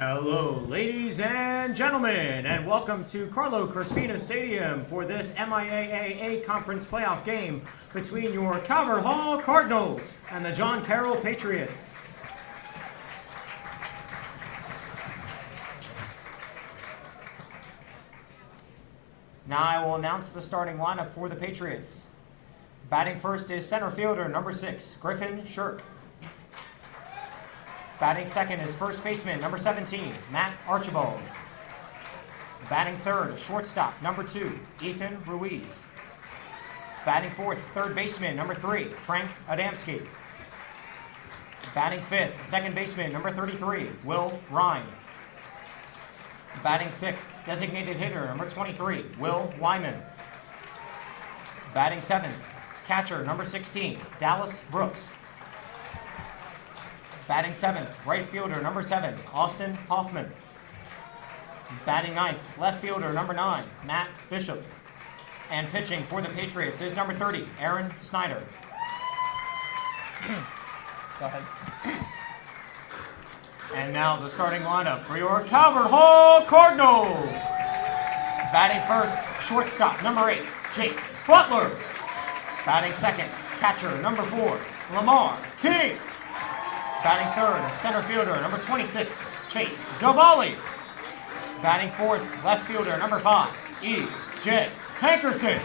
Hello, ladies and gentlemen, and welcome to Carlo Crispino Stadium for this MIAA Conference Playoff game between your Carroll Cardinals and the John Carroll Patriots. Now I will announce the starting lineup for the Patriots. Batting first is center fielder number 6, Griffin Shirk. Batting second is first baseman number 17, Matt Archibald. Batting third, shortstop number 2, Ethan Ruiz. Batting fourth, third baseman number 3, Frank Adamski. Batting fifth, second baseman number 33, Will Ryan. Batting sixth, designated hitter number 23, Will Wyman. Batting seventh, catcher number 16, Dallas Brooks. Batting seventh, right fielder number 7, Austin Hoffman. Batting ninth, left fielder number 9, Matt Bishop. And pitching for the Patriots is number 30, Aaron Snyder. Go ahead. And now the starting lineup for your Carroll Cardinals. Batting first, shortstop number 8, Jake Butler. Batting second, catcher number 4, Lamar King. Batting third, center fielder number 26, Chase Duvally. Batting fourth, left fielder number 5, E.J. Hankerson.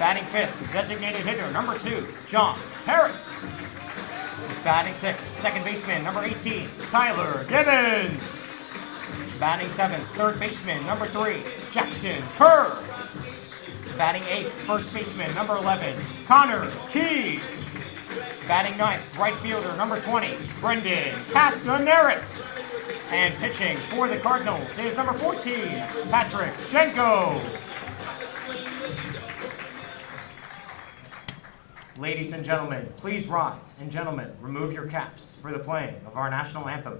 Batting fifth, designated hitter number 2, John Harris. Batting sixth, second baseman number 18, Tyler Gibbons. Batting seventh, third baseman number 3, Jackson Kerr. Batting eighth, first baseman number 11, Connor Keys. Batting ninth, right fielder number 20, Brendan Castaneris. And pitching for the Cardinals is number 14, Patrick Jenko. Ladies and gentlemen, please rise, and gentlemen, remove your caps for the playing of our national anthem.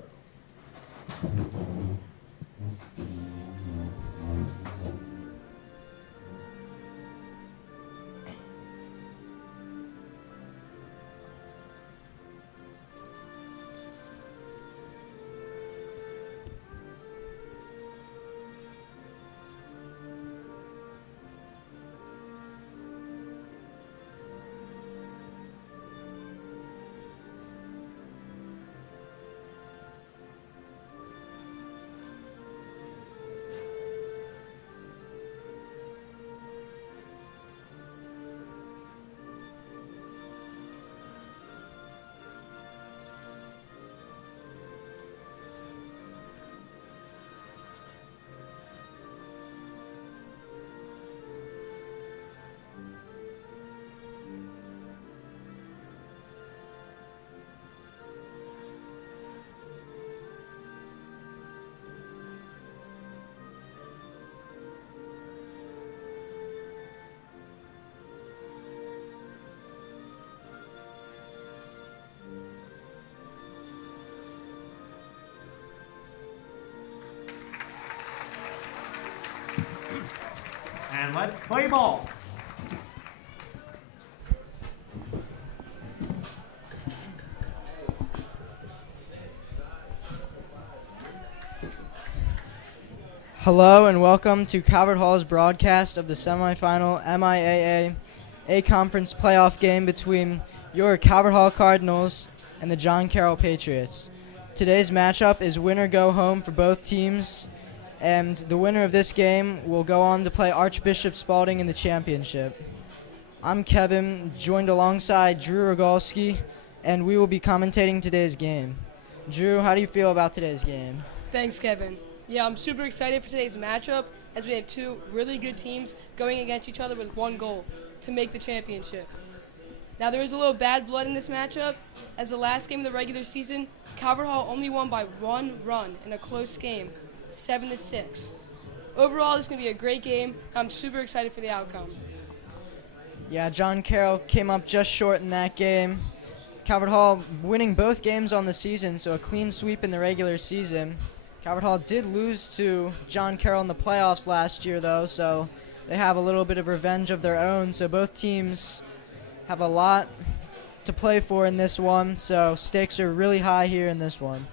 And let's play ball. Hello and welcome to Carroll's broadcast of the semifinal MIAA A-Conference playoff game between your Carroll Cardinals and the John Carroll Patriots. Today's matchup is winner go home for both teams, and the winner of this game will go on to play Archbishop Spalding in the championship. I'm Kevin, joined alongside Drew Rogalski, and we will be commentating today's game. Drew, how do you feel about today's game? Thanks, Kevin. Yeah, I'm super excited for today's matchup as we have two really good teams going against each other with one goal, to make the championship. Now, there is a little bad blood in this matchup, as the last game of the regular season, Carroll only won by 1 run in a close game, 7-6. Overall, this is going to be a great game. I'm super excited for the outcome. Yeah, John Carroll came up just short in that game. Carroll winning both games on the season, so a clean sweep in the regular season. Carroll did lose to John Carroll in the playoffs last year, though, so they have a little bit of revenge of their own. So both teams have a lot to play for in this one, so stakes are really high here in this one.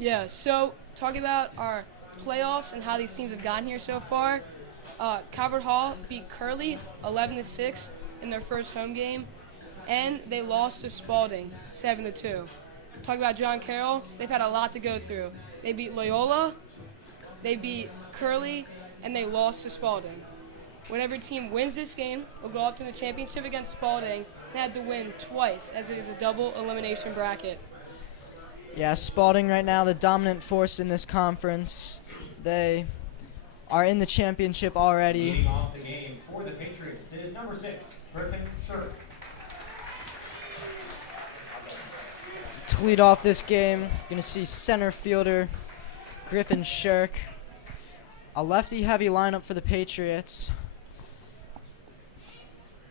Yeah, so talking about our playoffs and how these teams have gotten here so far, Calvert Hall beat Curley 11-6 in their first home game, and they lost to Spalding 7-2. Talking about John Carroll, they've had a lot to go through. They beat Loyola, they beat Curley, and they lost to Spalding. Whenever team wins this game, will go up to the championship against Spalding and have to win twice, as it is a double elimination bracket. Yeah, Spalding right now, the dominant force in this conference. They are in the championship already. Leading off the game for the Patriots is number 6, Griffin Shirk. To lead off this game, going to see center fielder Griffin Shirk. A lefty-heavy lineup for the Patriots.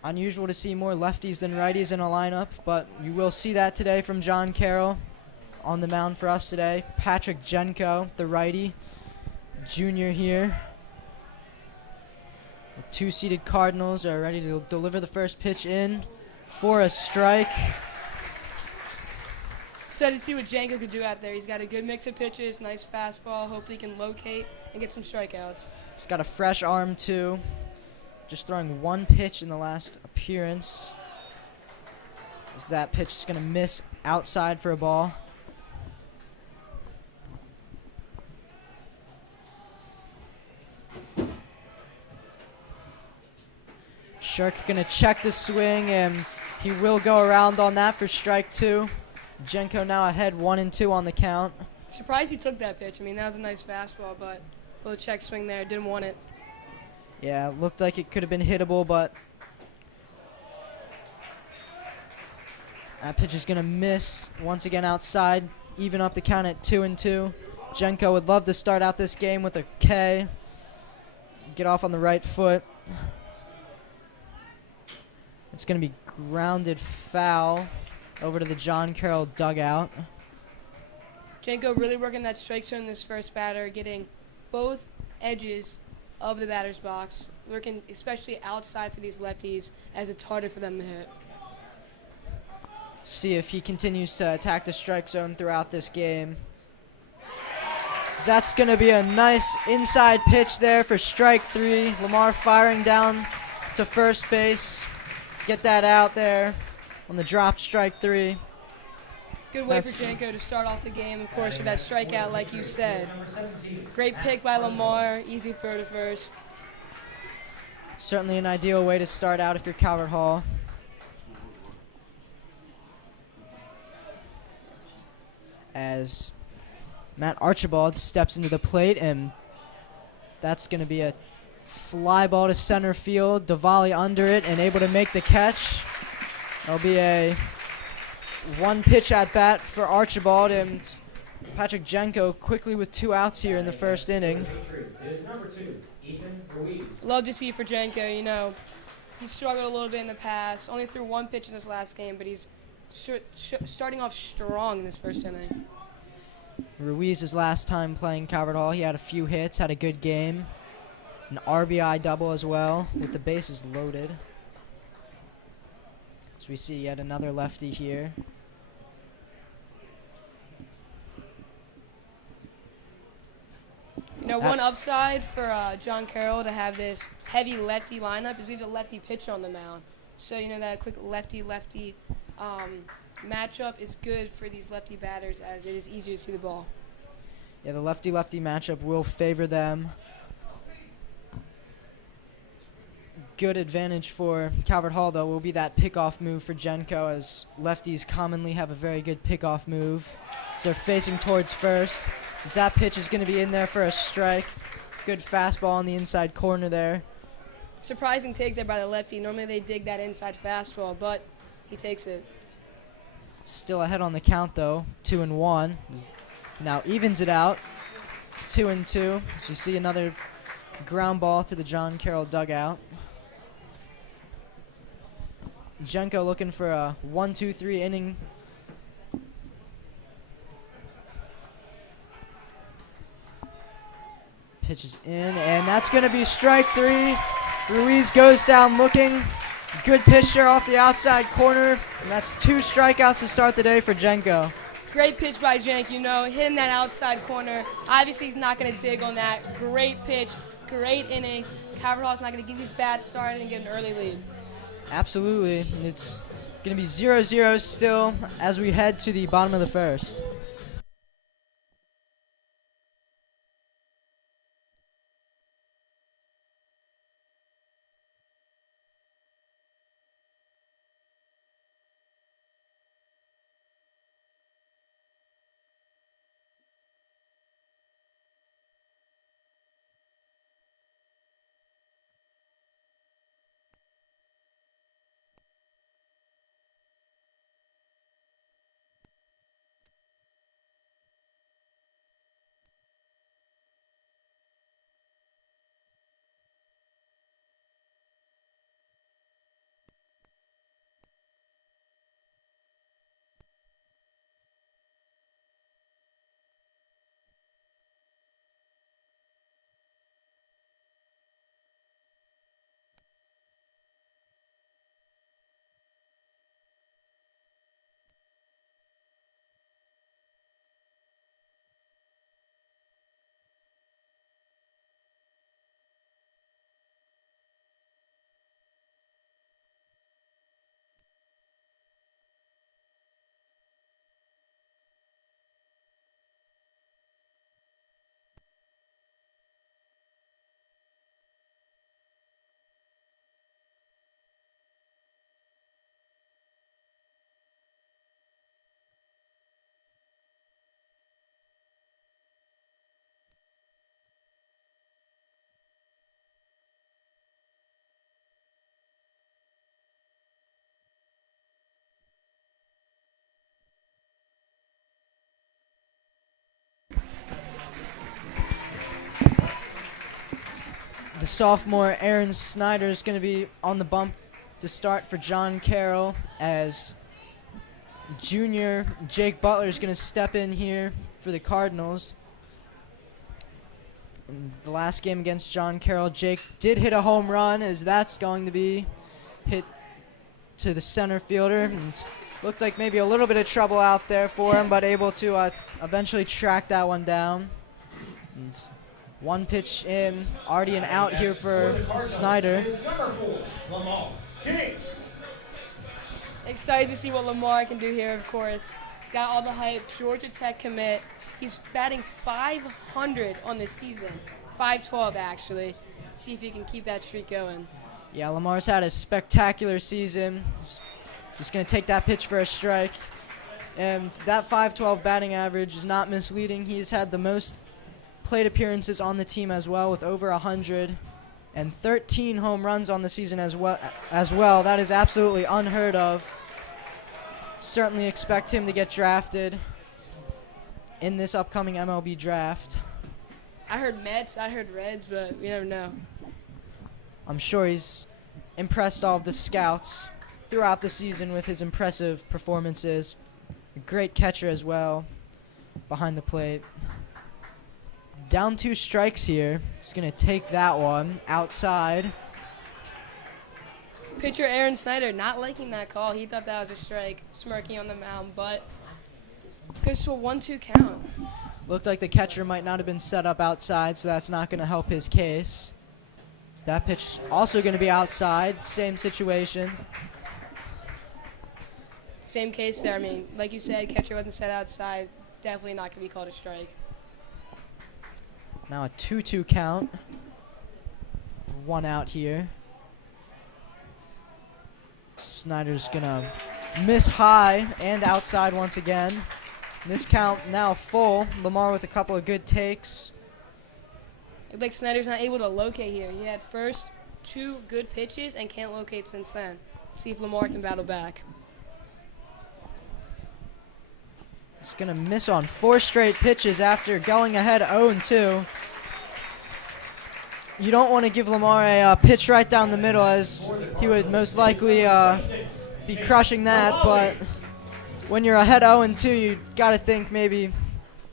Unusual to see more lefties than righties in a lineup, but you will see that today from John Carroll on the mound for us today. Patrick Jenko, the righty, junior here. The two-seeded Cardinals are ready to deliver the first pitch in for a strike. Excited to see what Django could do out there. He's got a good mix of pitches, nice fastball. Hopefully he can locate and get some strikeouts. He's got a fresh arm, too. Just throwing one pitch in the last appearance. As that pitch is going to miss outside for a ball. Shirk going to check the swing, and he will go around on that for strike 2. Jenko now ahead 1-2 on the count. Surprised he took that pitch. I mean, that was a nice fastball, but a little check swing there. Didn't want it. Yeah, it looked like it could have been hittable, but that pitch is going to miss once again outside. Even up the count at 2-2. Jenko would love to start out this game with a K. Get off on the right foot. It's going to be grounded foul over to the John Carroll dugout. Jenko really working that strike zone in this first batter, getting both edges of the batter's box, working especially outside for these lefties as it's harder for them to hit. See if he continues to attack the strike zone throughout this game. That's going to be a nice inside pitch there for strike 3. Lamar firing down to first base. Get that out there on the drop, strike 3. Good way for Jenko to start off the game, of course, with that strikeout, like you said. Great pick by Lamar, easy throw to first. Certainly an ideal way to start out if you're Calvert Hall. As Matt Archibald steps into the plate, and that's going to be a fly ball to center field. Diwali under it and able to make the catch. That'll be a one pitch at bat for Archibald, and Patrick Jenko quickly with 2 outs here in the first inning. Love to see for Jenko. You know, he struggled a little bit in the past. Only threw 1 pitch in his last game, but he's starting off strong in this first inning. Ruiz, his last time playing Calvert Hall, he had a few hits, had a good game. An RBI double as well, with the bases loaded. So we see yet another lefty here. You know, one upside for John Carroll to have this heavy lefty lineup is we have a lefty pitcher on the mound. So, you know, that quick lefty-lefty matchup is good for these lefty batters, as it is easier to see the ball. Yeah, the lefty-lefty matchup will favor them. Good advantage for Calvert Hall, though, will be that pickoff move for Jenko, as lefties commonly have a very good pickoff move. So facing towards first. As that pitch is going to be in there for a strike. Good fastball on the inside corner there. Surprising take there by the lefty. Normally they dig that inside fastball, but he takes it. Still ahead on the count, though. 2-1. Now evens it out. 2-2. So you see another ground ball to the John Carroll dugout. Jenko looking for a 1-2-3 inning. Pitches in, and that's going to be strike 3. Ruiz goes down looking. Good pitch there off the outside corner, and that's 2 strikeouts to start the day for Jenko. Great pitch by Jank, you know, hitting that outside corner. Obviously, he's not going to dig on that. Great pitch, great inning. Calvert Hall's not going to get these bats started and get an early lead. Absolutely. It's going to be 0-0 still as we head to the bottom of the first. The sophomore Aaron Snyder is going to be on the bump to start for John Carroll, as junior Jake Butler is going to step in here for the Cardinals. In the last game against John Carroll, Jake did hit a home run, as that's going to be hit to the center fielder. And looked like maybe a little bit of trouble out there for him, but able to eventually track that one down. And one pitch in, already an out here for Snyder. Lamar King. Excited to see what Lamar can do here, of course. He's got all the hype, Georgia Tech commit. He's batting .500 on the season, .512 actually. See if he can keep that streak going. Yeah, Lamar's had a spectacular season. Just going to take that pitch for a strike. And that .512 batting average is not misleading. He's had the most plate appearances on the team as well, with over 100, and 13 home runs on the season as well. That is absolutely unheard of. Certainly expect him to get drafted in this upcoming MLB draft. I heard Mets, I heard Reds, but you never know. I'm sure he's impressed all of the scouts throughout the season with his impressive performances. A great catcher as well behind the plate. Down 2 strikes here. He's going to take that one outside. Pitcher Aaron Snyder not liking that call. He thought that was a strike, smirking on the mound, but goes to a 1-2 count. Looked like the catcher might not have been set up outside, so that's not going to help his case. So that pitch also going to be outside. Same situation. Same case there. I mean, like you said, catcher wasn't set outside. Definitely not going to be called a strike. Now a 2-2 count. 1 out here. Snyder's going to miss high and outside once again. This count now full. Lamar with a couple of good takes. Looks like Snyder's not able to locate here. He had first 2 good pitches and can't locate since then. See if Lamar can battle back. He's going to miss on 4 straight pitches after going ahead 0-2. You don't want to give Lamar a pitch right down the middle, as he would most likely be crushing that. But when you're ahead 0-2, you got to think maybe you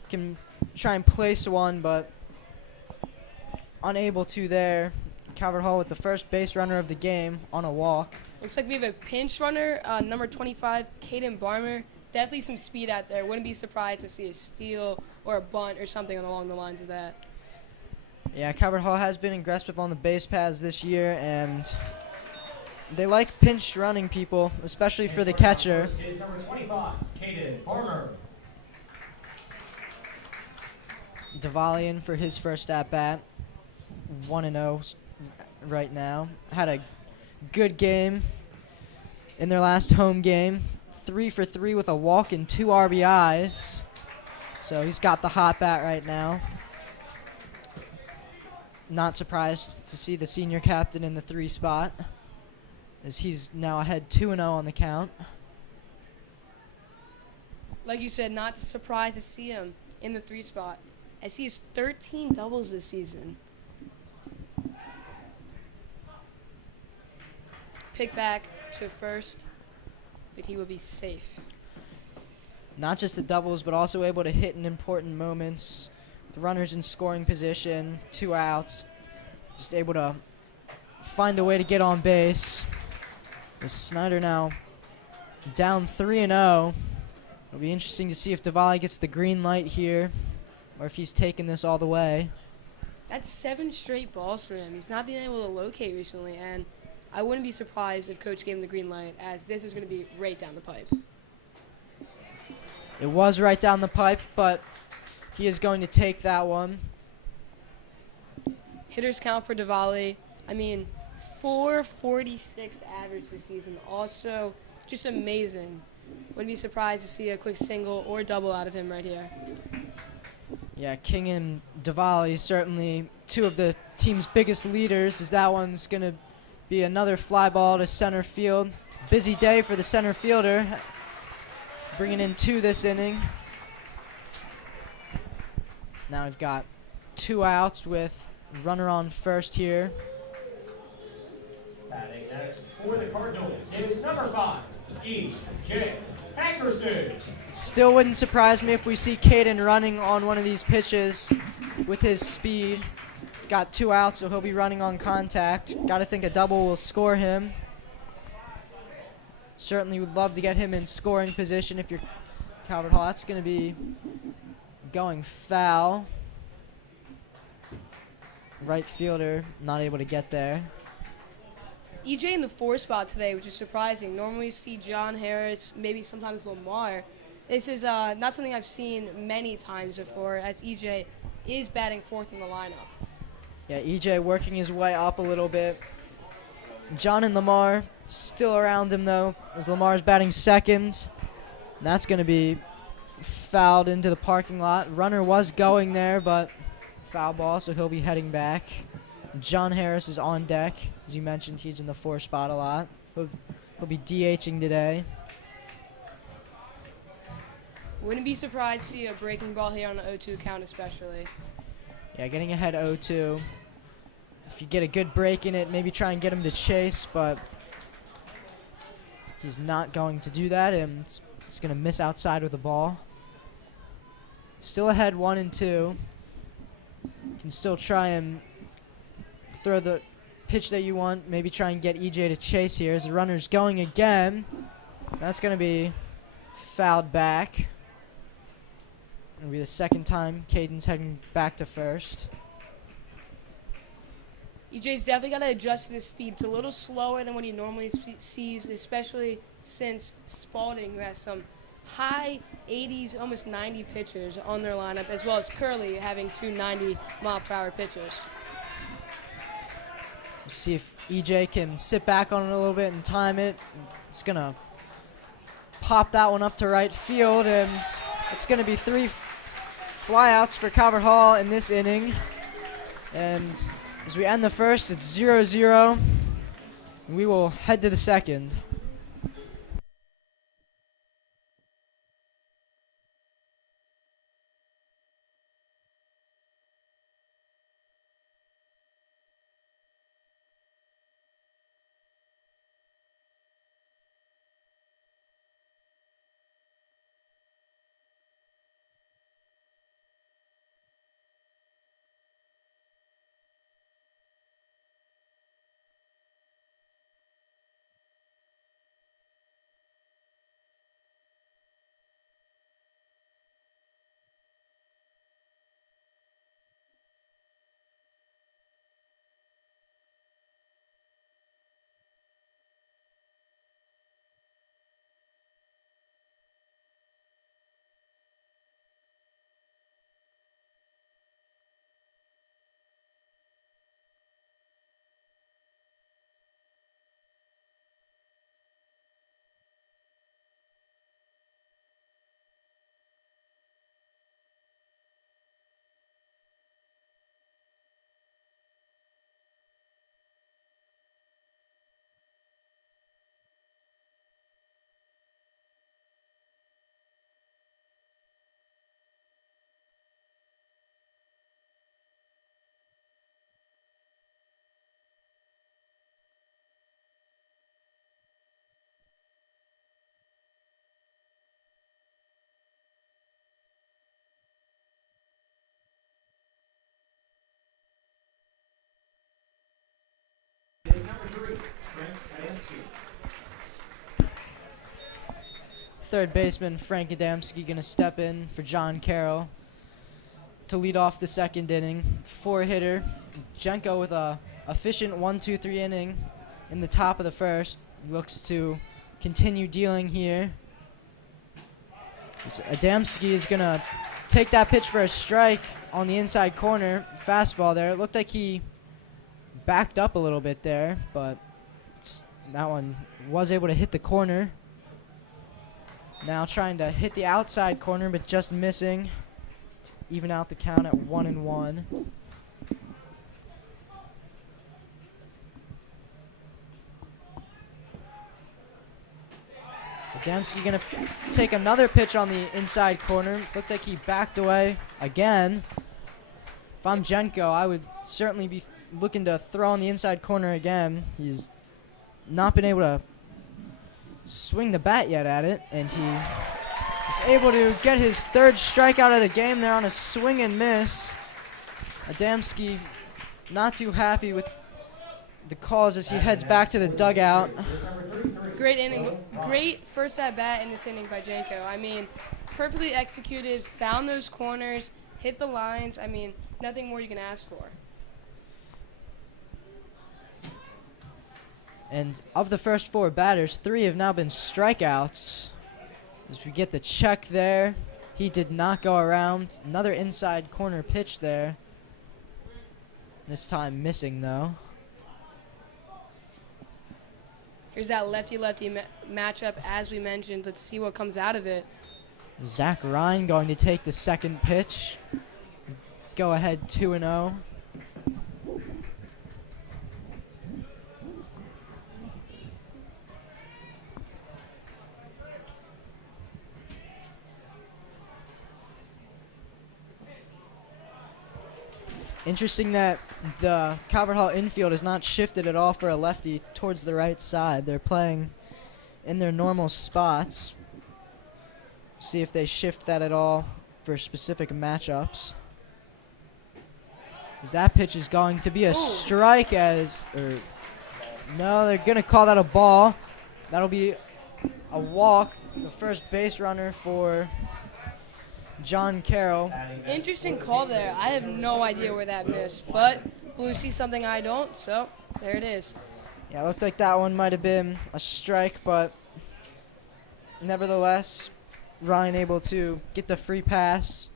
can try and place one, but unable to there. Calvert Hall with the first base runner of the game on a walk. Looks like we have a pinch runner, number 25, Caden Barmer. definitely some speed out there. Wouldn't be surprised to see a steal or a bunt or something along the lines of that. Yeah, Calvert Hall has been aggressive on the base paths this year, and they like pinch running people, especially for the catcher. Is number 25, Caden Barner. Diwali in for his first at-bat. 1-0 right now. Had a good game in their last home game. 3 for 3 with a walk and 2 RBIs. So he's got the hot bat right now. Not surprised to see the senior captain in the 3 spot, as he's now ahead 2-0 on the count. Like you said, not surprised to see him in the 3 spot, as he has 13 doubles this season. Pick back to first, but he will be safe. Not just the doubles, but also able to hit in important moments. The runner's in scoring position, 2 outs. Just able to find a way to get on base. As Snyder now down 3-0. It'll be interesting to see if Diwali gets the green light here, or if he's taking this all the way. That's 7 straight balls for him. He's not been able to locate recently, and I wouldn't be surprised if Coach gave him the green light, as this is going to be right down the pipe. It was right down the pipe, but he is going to take that one. Hitters count for Diwali. I mean, 446 average this season. Also, just amazing. Wouldn't be surprised to see a quick single or double out of him right here. Yeah, King and Diwali certainly 2 of the team's biggest leaders, as that one's going to be another fly ball to center field. Busy day for the center fielder, bringing in 2 this inning. Now we've got 2 outs with runner on first here. Batting next for the Cardinals is number 5, E.J. Hankerson. Still wouldn't surprise me if we see Caden running on one of these pitches with his speed. Got 2 outs, so he'll be running on contact. Got to think a double will score him. Certainly would love to get him in scoring position if you're Calvert Hall. That's going to be going foul. Right fielder not able to get there. EJ in the 4 spot today, which is surprising. Normally you see John Harris, maybe sometimes Lamar. This is not something I've seen many times before, as EJ is batting 4th in the lineup. Yeah, EJ working his way up a little bit. John and Lamar still around him, though, as Lamar's batting 2nd. And that's going to be fouled into the parking lot. Runner was going there, but foul ball, so he'll be heading back. John Harris is on deck. As you mentioned, he's in the 4 spot a lot. He'll be DHing today. Wouldn't be surprised to see a breaking ball here on the 0-2 count especially. Yeah, getting ahead 0-2. If you get a good break in it, maybe try and get him to chase, but he's not going to do that, and he's going to miss outside with the ball. Still ahead 1-2. Can still try and throw the pitch that you want. Maybe try and get EJ to chase here as the runner's going again. That's going to be fouled back. It'll be the 2nd time Caden's heading back to first. EJ's definitely got to adjust to the speed. It's a little slower than what he normally sees, especially since Spalding, who has some high 80s, almost 90 pitchers on their lineup, as well as Curley having 2 90-mile-per-hour pitchers. We'll see if EJ can sit back on it a little bit and time it. It's going to pop that one up to right field, and it's going to be 3 flyouts for Calvert Hall in this inning. And as we end the first, it's 0-0. We will head to the 2nd. third baseman Frank Adamski going to step in for John Carroll to lead off the second inning. Four-hitter. Jenko with a efficient 1-2-3 inning in the top of the first. Looks to continue dealing here. Adamski is going to take that pitch for a strike on the inside corner. Fastball there. It looked like he backed up a little bit there, but that one was able to hit the corner. Now trying to hit the outside corner, but just missing. To even out the count at 1-1. Adamski going to take another pitch on the inside corner. Looked like he backed away again. If I'm Jenko, I would certainly be looking to throw on the inside corner again. He's not been able to swing the bat yet at it, and he is able to get his third strikeout of the game there on a swing and miss. Adamski not too happy with the calls as he heads back to the dugout. Great inning, great first at bat in this inning by Janko. I mean, perfectly executed, found those corners, hit the lines. I mean, nothing more you can ask for. And of the first four batters, 3 have now been strikeouts. As we get the check there, he did not go around. Another inside corner pitch there. This time missing though. Here's that lefty-lefty matchup as we mentioned. Let's see what comes out of it. Zach Ryan going to take the second pitch. Go ahead 2-0. Interesting that the Calvert Hall infield is not shifted at all for a lefty towards the right side. They're playing in their normal spots. See if they shift that at all for specific matchups. As that pitch is going to be a strike no, they're going to call that a ball. That'll be a walk. The first base runner for John Carroll. Interesting call there. I have no idea where that missed, but Blue sees something I don't, so there it is. Yeah, it looked like that one might have been a strike, but nevertheless, Ryan able to get the free pass.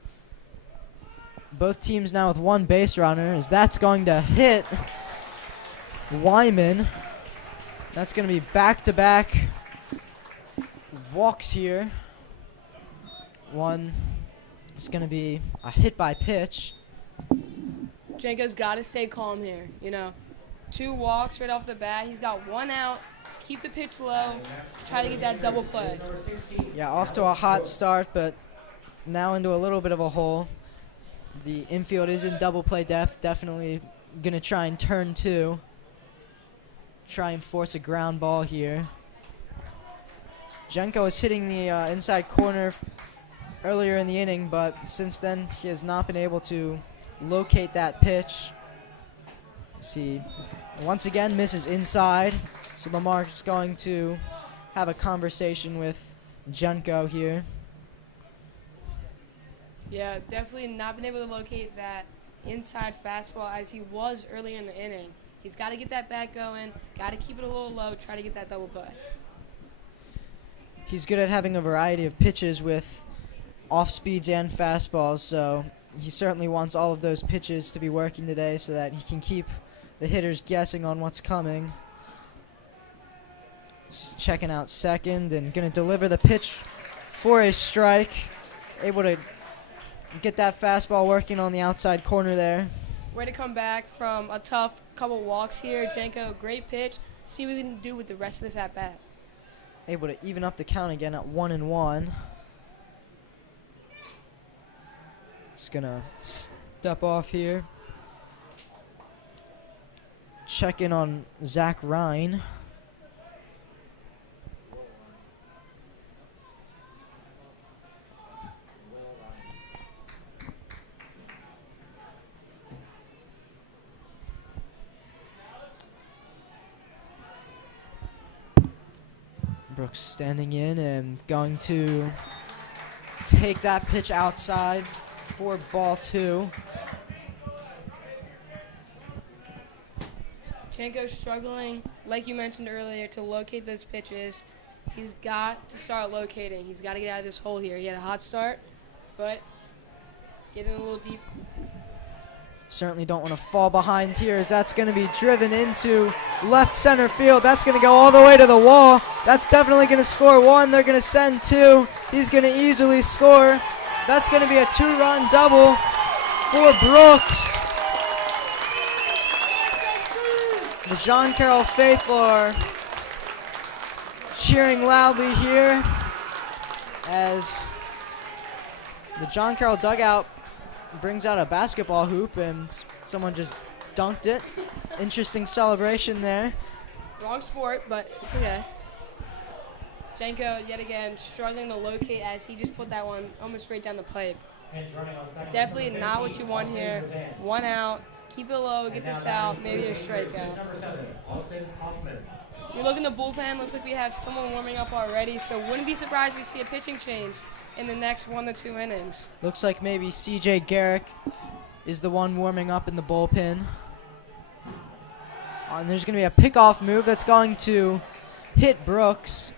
Both teams now with one base runner, as that's going to hit Wyman. That's going to be back-to-back walks here. One is going to be a hit by pitch. Janko's got to stay calm here. You know, 2 walks right off the bat. He's got 1 out. Keep the pitch low. Try to get that double play. Yeah, off to a hot start, but now into a little bit of a hole. The infield is in double play depth. Definitely going to try and turn 2. Try and force a ground ball here. Jenko is hitting the inside corner earlier in the inning, but since then he has not been able to locate that pitch. See, once again misses inside, so Lamar is going to have a conversation with Jenko here. Yeah, definitely not been able to locate that inside fastball as he was earlier in the inning. He's got to get that bat going, got to keep it a little low, try to get that double play. He's good at having a variety of pitches with off speeds and fastballs, so he certainly wants all of those pitches to be working today so that he can keep the hitters guessing on what's coming. Just checking out second and going to deliver the pitch for a strike. Able to get that fastball working on the outside corner there. Way to come back from a tough couple walks here. Janko, great pitch. See what we can do with the rest of this at-bat. Able to even up the count again at 1-1. Just gonna step off here. Check in on Zach Ryan. Brooks standing in and going to take that pitch outside for ball 2. Janko's struggling, like you mentioned earlier, to locate those pitches. He's got to start locating. He's got to get out of this hole here. He had a hot start, but getting a little deep. Certainly don't want to fall behind here, as that's going to be driven into left center field. That's going to go all the way to the wall. That's definitely going to score 1. They're going to send 2. He's going to easily score. That's going to be a 2-run double for Brooks. The John Carroll faithful are cheering loudly here as the John Carroll dugout brings out a basketball hoop and someone just dunked it. Interesting celebration there. Wrong sport, but it's okay. Janko, yet again, struggling to locate as he just put that one almost straight down the pipe. Definitely not what you want here. 1 out. Keep it low, get this out, maybe a strikeout. You look in the bullpen, looks like we have someone warming up already, so wouldn't be surprised if we see a pitching change in the next 1 to 2 innings. Looks like maybe CJ Garrick is the one warming up in the bullpen. And there's going to be a pickoff move that's going to hit Brooks.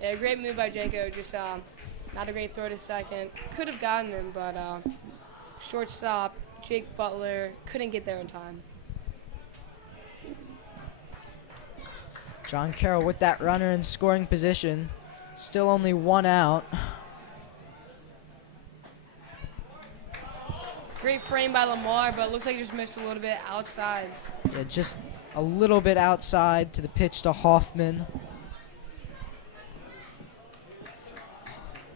Yeah, great move by Janko, just not a great throw to second. Could have gotten him, but shortstop Jake Butler couldn't get there in time. John Carroll with that runner in scoring position. Still only 1 out. Great frame by Lamar, but it looks like he just missed a little bit outside. Yeah, just a little bit outside to the pitch to Hoffman.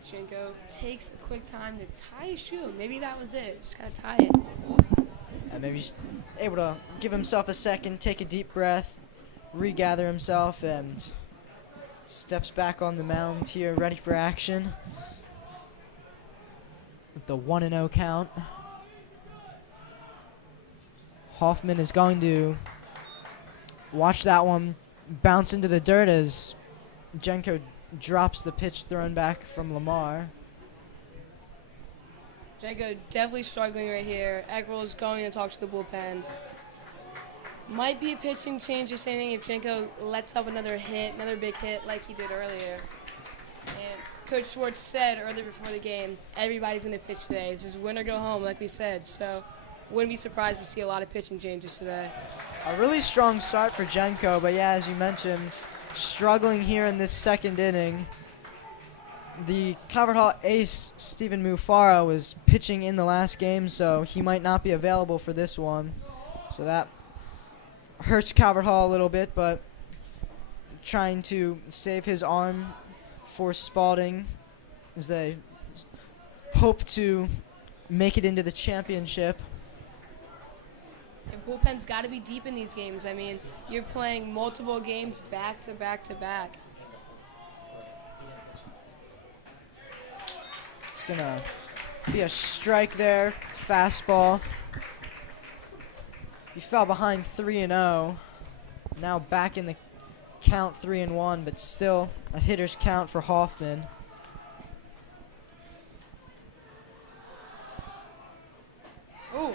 Janko takes a quick time to tie his shoe. Maybe that was it. Just gotta tie it. And maybe just able to give himself a second, take a deep breath, regather himself, and steps back on the mound here, ready for action. With the 1-0 count. Hoffman is going to watch that one bounce into the dirt as Janko drops the pitch thrown back from Lamar. Janko definitely struggling right here. Eckrell is going to talk to the bullpen. Might be a pitching change this inning if Janko lets up another hit, another big hit like he did earlier. And Coach Schwartz said earlier before the game, everybody's going to pitch today. This is win or go home, like we said. So wouldn't be surprised to see a lot of pitching changes today. A really strong start for Janko, but yeah, as you mentioned, struggling here in this second inning. The Calvert Hall ace, Stephen Mufara, was pitching in the last game, so he might not be available for this one. So that hurts Calvert Hall a little bit, but trying to save his arm for Spalding as they hope to make it into the championship. And bullpen's got to be deep in these games. I mean, you're playing multiple games back to back to back. It's going to be a strike there, fastball. He fell behind 3-0. Now back in the count 3-1, but still a hitter's count for Hoffman. Ooh,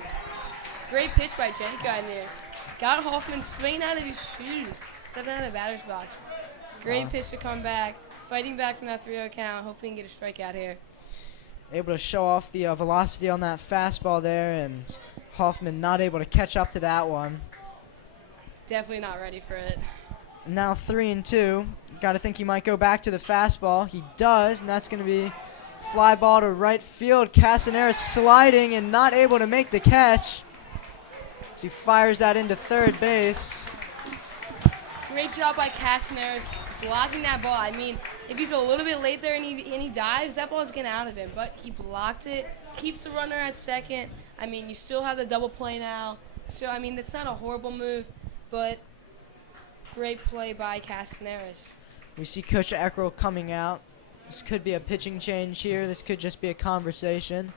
great pitch by Janko in there. Got Hoffman swinging out of his shoes, stepping out of the batter's box. Great pitch to come back, fighting back from that 3-0 count. Hopefully he can get a strikeout here. Able to show off the velocity on that fastball there, and Hoffman not able to catch up to that one. Definitely not ready for it. Now 3-2. Got to think he might go back to the fastball. He does, and that's going to be fly ball to right field. Castanera sliding and not able to make the catch. So he fires that into third base. Great job by Castaneras blocking that ball. I mean, if he's a little bit late there and he dives, that ball is getting out of him. But he blocked it, keeps the runner at second. I mean, you still have the double play now. So, I mean, that's not a horrible move, but great play by Castaneras. We see Coach Eckrell coming out. This could be a pitching change here. This could just be a conversation.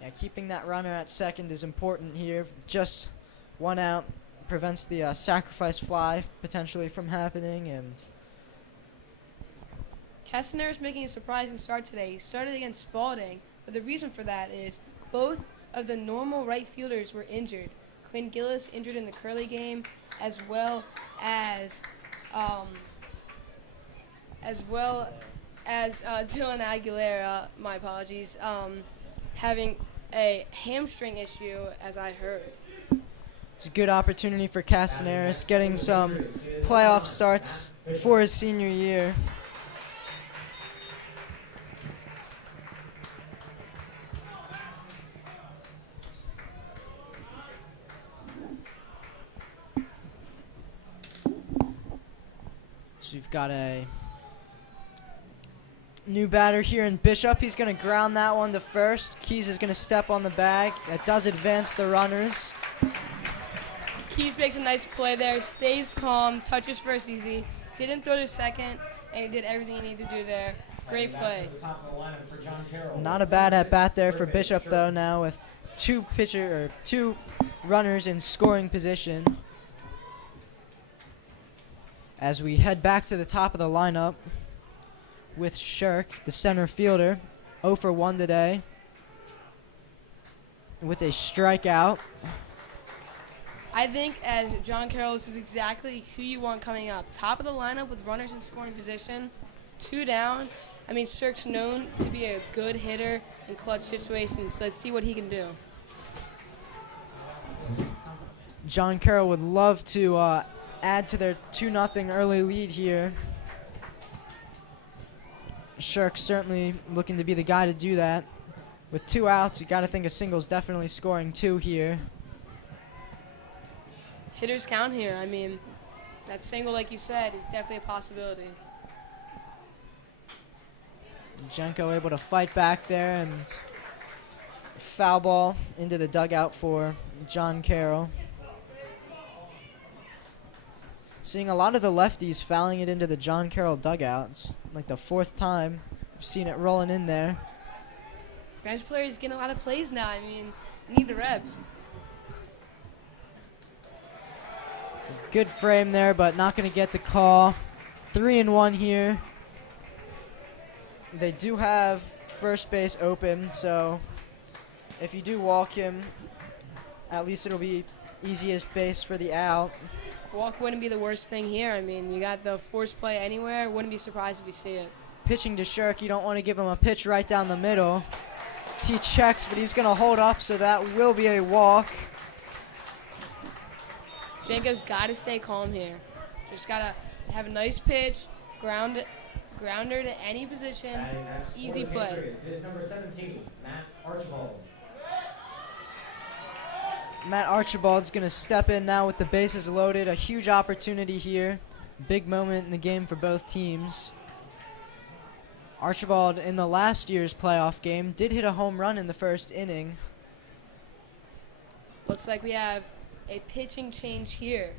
Yeah, keeping that runner at second is important here. Just 1 out. prevents the sacrifice fly potentially from happening. And Castaneda's making a surprising start today. He started against Spalding, but the reason for that is both of the normal right fielders were injured. Quinn Gillis injured in the Curly game, as well as Dylan Aguilera, my apologies, having a hamstring issue, as I heard. it's a good opportunity for Castaneda's, getting some playoff starts for his senior year. So you've got a new batter here in Bishop. He's going to ground that one to first. Keys is going to step on the bag. That does advance the runners. Keys makes a nice play there, stays calm, touches first easy, didn't throw to second, and he did everything he needed to do there. Great play. Not a bad at bat there for Bishop though, now with two runners in scoring position. As we head back to the top of the lineup with Shirk, the center fielder, 0 for 1 today with a strikeout. I think, as John Carroll, this is exactly who you want coming up. Top of the lineup with runners in scoring position, 2 down. I mean, Shirk's known to be a good hitter in clutch situations, so let's see what he can do. John Carroll would love to add to their 2-0 early lead here. Shirk certainly looking to be the guy to do that. With 2 outs, you got to think a single's definitely scoring 2 here. Hitters count here. I mean, that single, like you said, is definitely a possibility. Jenko able to fight back there, and foul ball into the dugout for John Carroll. Seeing a lot of the lefties fouling it into the John Carroll dugout. It's like the 4th time we've seen it rolling in there. Bench players getting a lot of plays now. I mean, need the reps. Good frame there, but not going to get the call. 3-1 here. They do have first base open, so if you do walk him, at least it'll be easiest base for the out. Walk wouldn't be the worst thing here. I mean, you got the force play anywhere. Wouldn't be surprised if you see it. Pitching to Shirk, you don't want to give him a pitch right down the middle. He checks, but he's going to hold up, so that will be a walk. Janko's got to stay calm here. Just got to have a nice pitch, grounder to any position, easy play. It is number 17, Matt Archibald. Matt Archibald's going to step in now with the bases loaded. A huge opportunity here. Big moment in the game for both teams. Archibald, in the last year's playoff game, did hit a home run in the first inning. Looks like we have a pitching change here,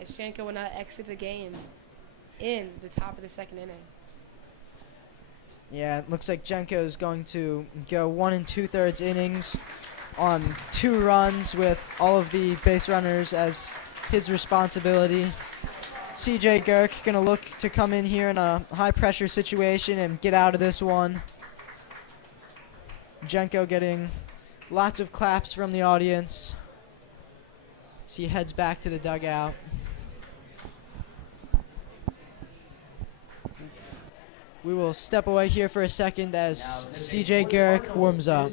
as Janko will not exit the game in the top of the 2nd inning. Yeah, it looks like Jenko is going to go 1 2/3 innings on 2 runs with all of the base runners as his responsibility. CJ Girk going to look to come in here in a high-pressure situation and get out of this one. Jenko getting lots of claps from the audience. So he heads back to the dugout. We will step away here for a second as CJ Girk warms up.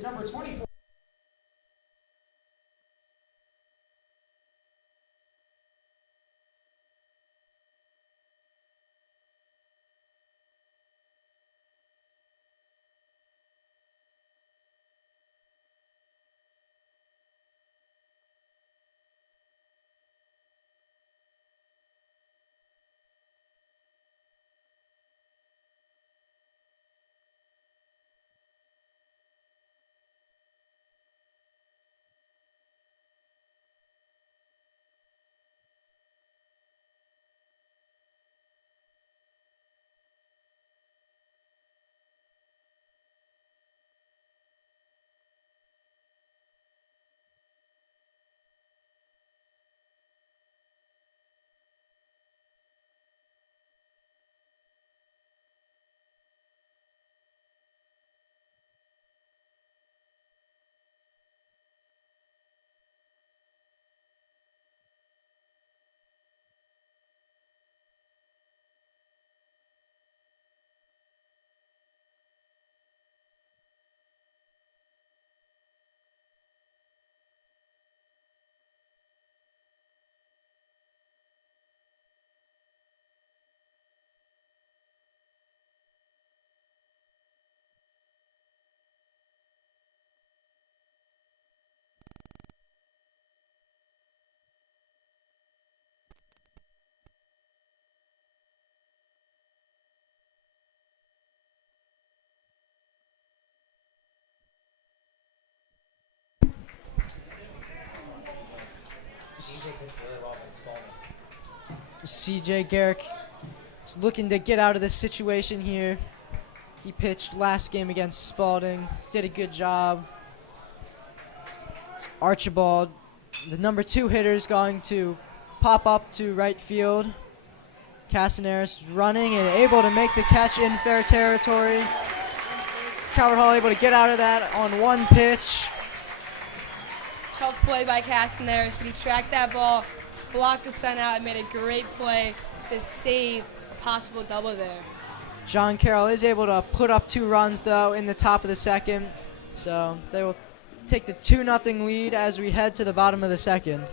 CJ Garrick is looking to get out of this situation here. He pitched last game against Spalding, did a good job. It's Archibald, the number 2 hitter, is going to pop up to right field. Castaneris running and able to make the catch in fair territory. Calvert Hall able to get out of that on 1 pitch. Tough play by Castaneris, but he tracked that ball, blocked the sun out, and made a great play to save a possible double there. John Carroll is able to put up 2 runs, though, in the top of the second. So they will take the 2-0 lead as we head to the bottom of the second.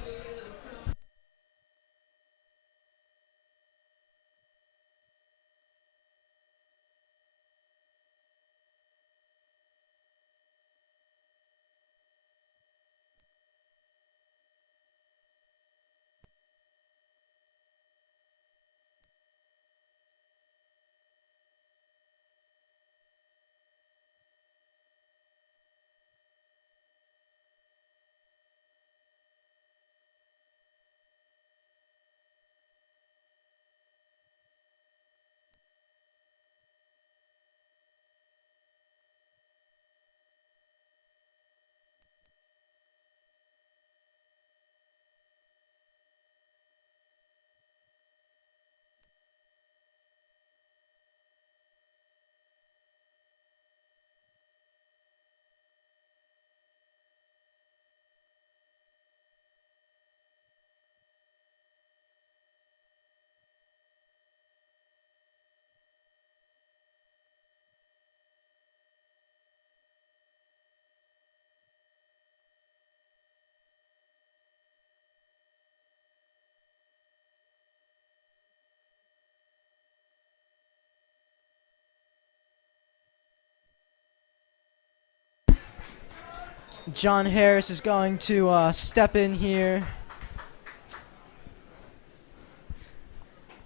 John Harris is going to step in here.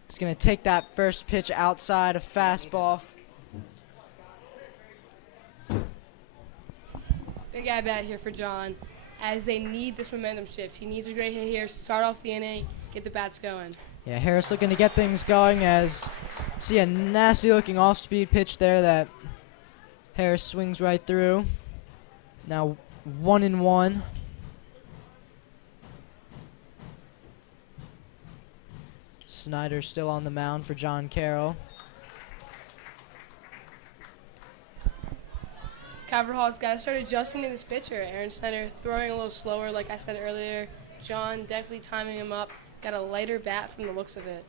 He's going to take that first pitch outside, a fastball. Big at bat here for John, as they need this momentum shift. He needs a great hit here, start off the inning, get the bats going. Yeah, Harris looking to get things going, as see a nasty looking off-speed pitch there that Harris swings right through. Now 1-1. Snyder still on the mound for John Carroll. Calvert Hall's got to start adjusting to this pitcher. Aaron Snyder throwing a little slower, like I said earlier. John definitely timing him up. Got a lighter bat from the looks of it.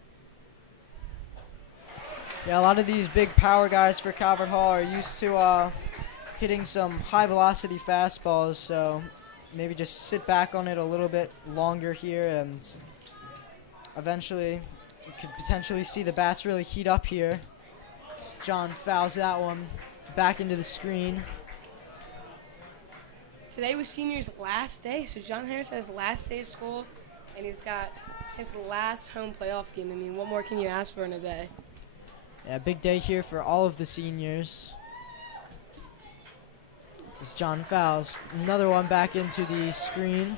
Yeah, a lot of these big power guys for Calvert Hall are used to hitting some high-velocity fastballs, so maybe just sit back on it a little bit longer here, and eventually you could potentially see the bats really heat up here. John fouls that one back into the screen. Today was senior's last day, so John Harris has last day of school, and he's got his last home playoff game. I mean, what more can you ask for in a day? Yeah, big day here for all of the seniors. As John fouls another one back into the screen.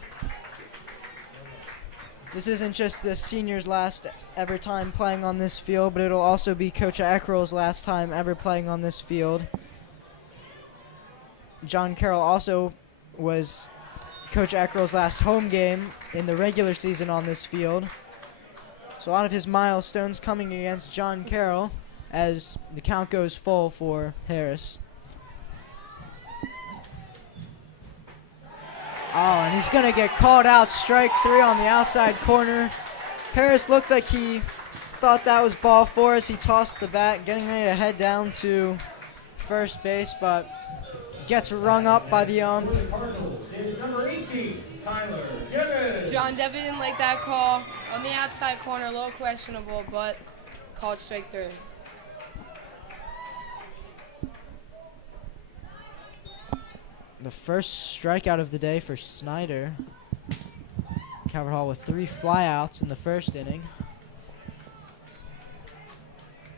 This isn't just the seniors' last ever time playing on this field, but it'll also be Coach Eckrell's last time ever playing on this field. John Carroll also was Coach Eckrell's last home game in the regular season on this field. So a lot of his milestones coming against John Carroll as the count goes full for Harris. Oh, and he's going to get called out. Strike 3 on the outside corner. Harris looked like he thought that was ball 4 as he tossed the bat, getting ready to head down to first base, but gets rung up by the Number 18, Tyler Gibbons. John definitely didn't like that call. On the outside corner, a little questionable, but called strike 3. The first strikeout of the day for Snyder. Calvert Hall with 3 flyouts in the first inning.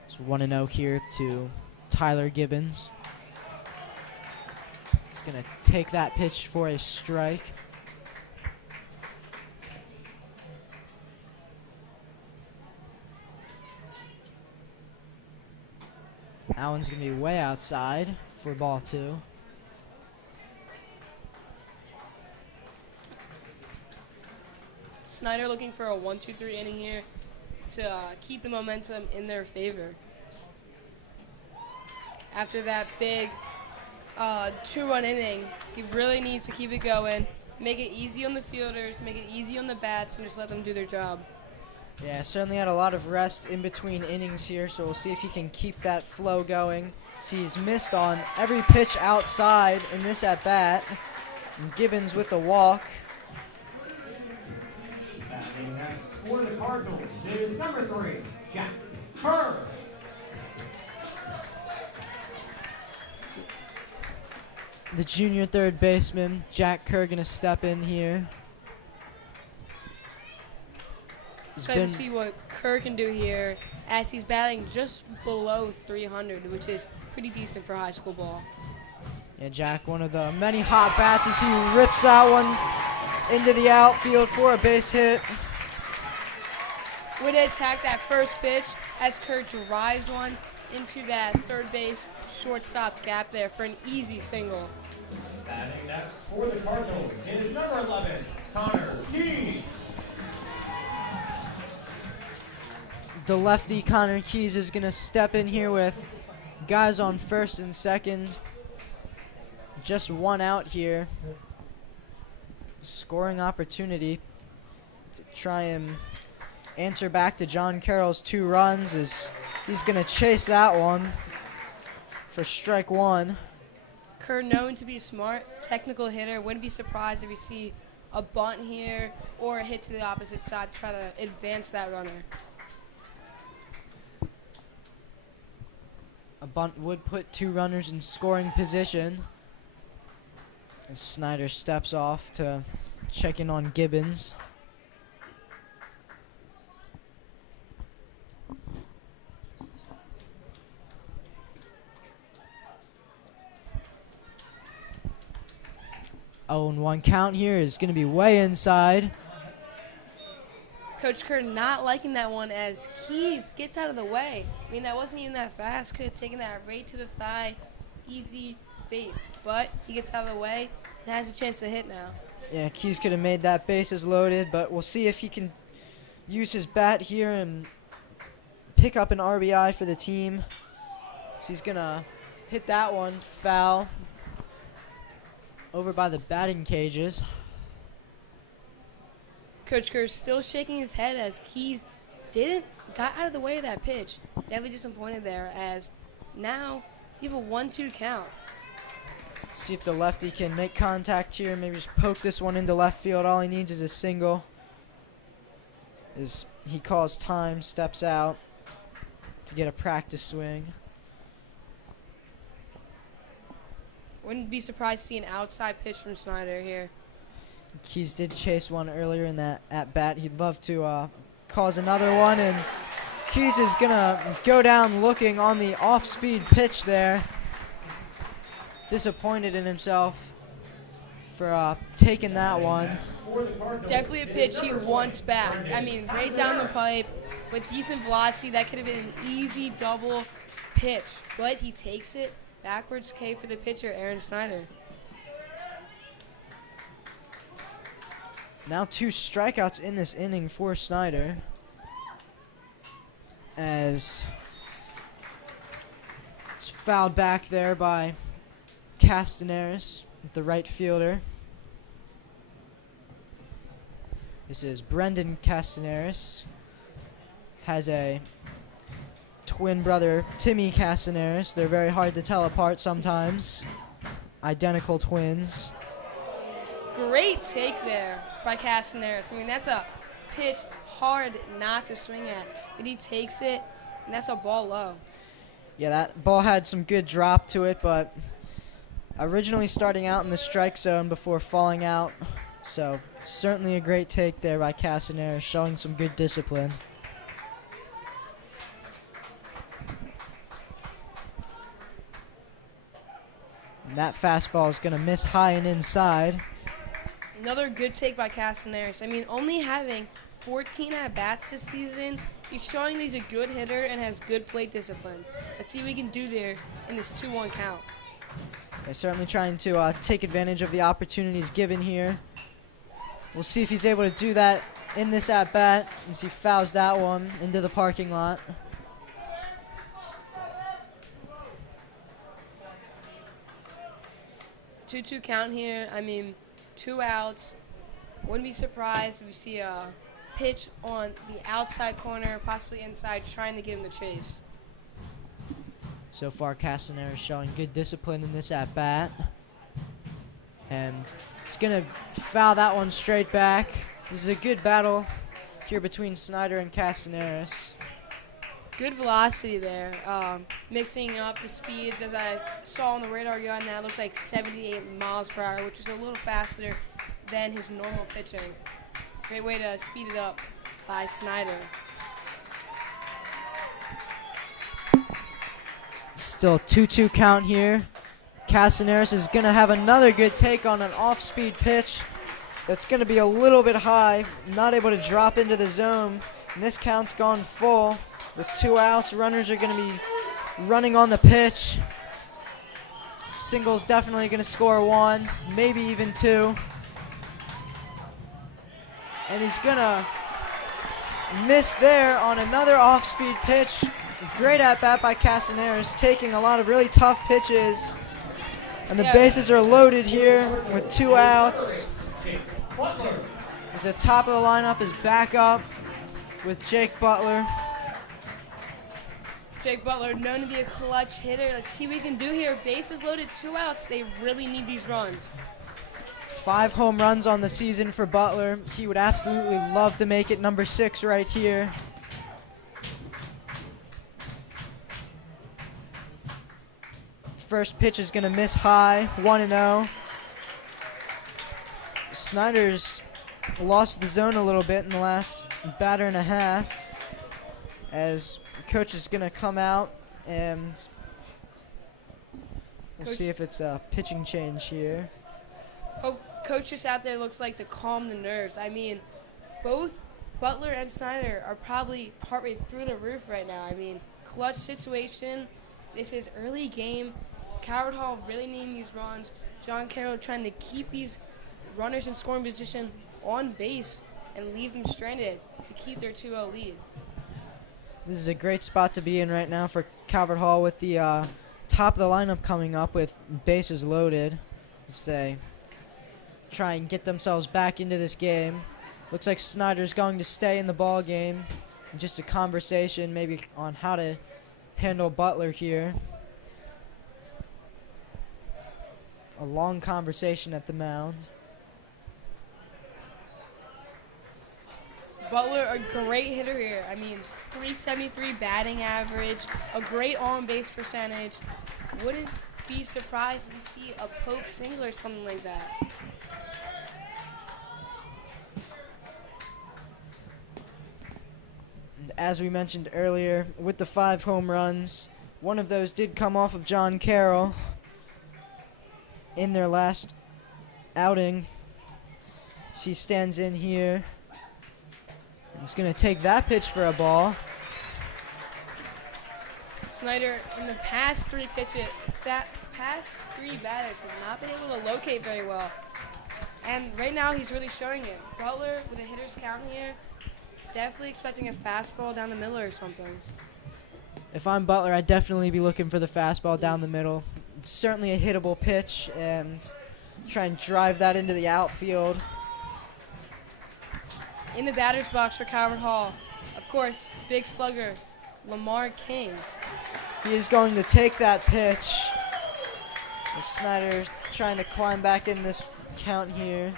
So 1-0 here to Tyler Gibbons. He's going to take that pitch for a strike. That one's going to be way outside for ball 2. Snyder looking for a 1-2-3 inning here to keep the momentum in their favor. After that big 2-run inning, he really needs to keep it going, make it easy on the fielders, make it easy on the bats, and just let them do their job. Yeah, certainly had a lot of rest in between innings here, so we'll see if he can keep that flow going. See, he's missed on every pitch outside in this at-bat. And Gibbons with the walk. Batting next for the Cardinals is number 3, Jack Carroll. The junior third baseman, Jack Kerr, going to step in here. Excited to see what Kerr can do here as he's batting just below 300, which is pretty decent for high school ball. Yeah, Jack, one of the many hot bats as he rips that one into the outfield for a base hit. Way to attack that first pitch as Kerr drives one into that third base shortstop gap there for an easy single. Batting next for the Cardinals is number 11, Connor Keys. The lefty Connor Keys is going to step in here with guys on first and second. Just one out here. Scoring opportunity to try and answer back to John Carroll's 2 runs as he's going to chase that one for strike 1. Kerr, known to be a smart, technical hitter, wouldn't be surprised if we see a bunt here or a hit to the opposite side to try to advance that runner. A bunt would put 2 runners in scoring position. As Snyder steps off to check in on Gibbons. Oh, and 1 count here is going to be way inside. Coach Kerr not liking that one as Keys gets out of the way. I mean, that wasn't even that fast. Could have taken that right to the thigh. Easy base. But he gets out of the way and has a chance to hit now. Yeah, Keys could have made that bases loaded, but we'll see if he can use his bat here and pick up an RBI for the team. So he's going to hit that one foul over by the batting cages. Coach Kerr still shaking his head as Keys got out of the way of that pitch. Definitely disappointed there as now you have a 1-2 count. See if the lefty can make contact here. Maybe just poke this one into left field. All he needs is a single. As he calls time, steps out to get a practice swing. Wouldn't be surprised to see an outside pitch from Snyder here. Keys did chase one earlier in that at-bat. He'd love to cause another one, and Keys is going to go down looking on the off-speed pitch there. Disappointed in himself for taking that one. Definitely a pitch he wants back. I mean, right down the pipe with decent velocity. That could have been an easy double pitch, but he takes it. Backwards K for the pitcher, Aaron Snyder. Now 2 strikeouts in this inning for Snyder. As it's fouled back there by Castaneris, the right fielder. This is Brendan Castaneris. Has a twin brother, Timmy Castaneris. They're very hard to tell apart sometimes. Identical twins. Great take there by Castaneris. I mean, that's a pitch hard not to swing at, but he takes it, and that's a ball low. Yeah, that ball had some good drop to it, but originally starting out in the strike zone before falling out. So certainly a great take there by Castaneris, showing some good discipline. And that fastball is going to miss high and inside. Another good take by Castaneris. I mean, only having 14 at-bats this season, He's showing that he's a good hitter and has good plate discipline. Let's see what he can do there in this 2-1 count. They're certainly trying to take advantage of the opportunities given here. We'll see if he's able to do that in this at-bat as he fouls that one into the parking lot. Two-two count here. I mean, 2 outs. Wouldn't be surprised if we see a pitch on the outside corner, possibly inside, trying to give him the chase. So far, Castanera is showing good discipline in this at-bat. And he's going to foul that one straight back. This is a good battle here between Snyder and Castaneras. Good velocity there. Mixing up the speeds, as I saw on the radar gun, that looked like 78 miles per hour, which was a little faster than his normal pitching. Great way to speed it up by Snyder. Still 2-2 count here. Castaneras is going to have another good take on an off-speed pitch that's going to be a little bit high, not able to drop into the zone. And this count's gone full. With 2 outs, runners are going to be running on the pitch. Single's definitely going to score 1, maybe even 2. And he's going to miss there on another off-speed pitch. Great at-bat by Castaneras, taking a lot of really tough pitches. And the bases are loaded here with 2 outs. As the top of the lineup is back up with Jake Butler. Jake Butler, known to be a clutch hitter. Let's see what he can do here. Bases loaded, 2 outs. They really need these runs. 5 home runs on the season for Butler. He would absolutely love to make it number 6 right here. First pitch is going to miss high, 1-0. Snyder's lost the zone a little bit in the last batter and a half, as coach is going to come out and we'll see if it's a pitching change here. Oh, coach just out there looks like to calm the nerves. I mean, both Butler and Snyder are probably partway through the roof right now. I mean, clutch situation. This is early game. Coward Hall really needing these runs. John Carroll trying to keep these runners in scoring position on base and leave them stranded to keep their 2-0 lead. This is a great spot to be in right now for Calvert Hall with the top of the lineup coming up with bases loaded. As they try and get themselves back into this game. Looks like Snyder's going to stay in the ball game. Just a conversation maybe on how to handle Butler here. A long conversation at the mound. Butler, a great hitter here. I mean, 373 batting average, a great on-base percentage. Wouldn't be surprised if we see a poke single or something like that. As we mentioned earlier, with the 5 home runs, one of those did come off of John Carroll in their last outing. So he stands in here. He's going to take that pitch for a ball. Snyder, in the past 3 pitches, past 3 batters have not been able to locate very well. And right now he's really showing it. Butler, with a hitter's count here, definitely expecting a fastball down the middle or something. If I'm Butler, I'd definitely be looking for the fastball down the middle. It's certainly a hittable pitch, and try and drive that into the outfield. In the batter's box for Calvert Hall, of course, big slugger, Lamar King. He is going to take that pitch. Snyder trying to climb back in this count here.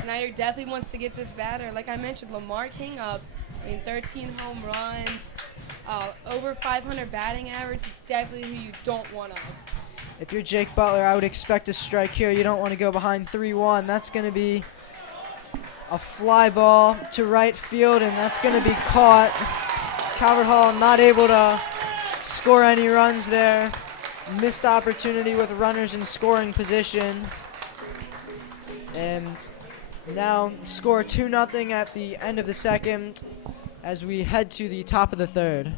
Snyder definitely wants to get this batter. Like I mentioned, Lamar King up in 13 home runs, over 500 batting average. It's definitely who you don't want to. If you're Jake Butler, I would expect a strike here. You don't want to go behind 3-1. That's going to be a fly ball to right field, and that's going to be caught. Calvert Hall not able to score any runs there. Missed opportunity with runners in scoring position. And now score 2-0 at the end of the second. as we head to the top of the third.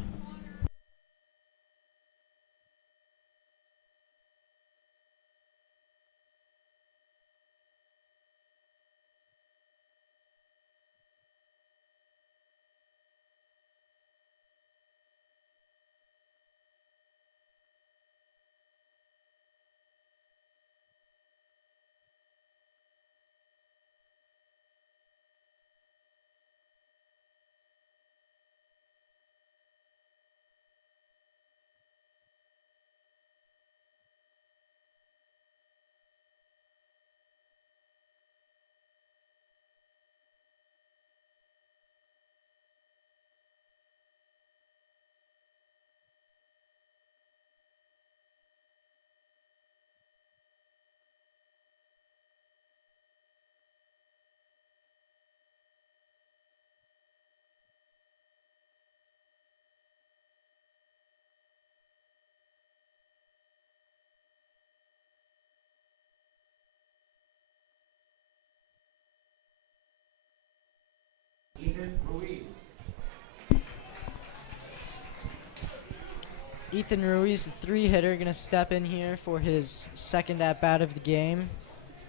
Ethan Ruiz, the three-hitter, going to step in here for his second at-bat of the game.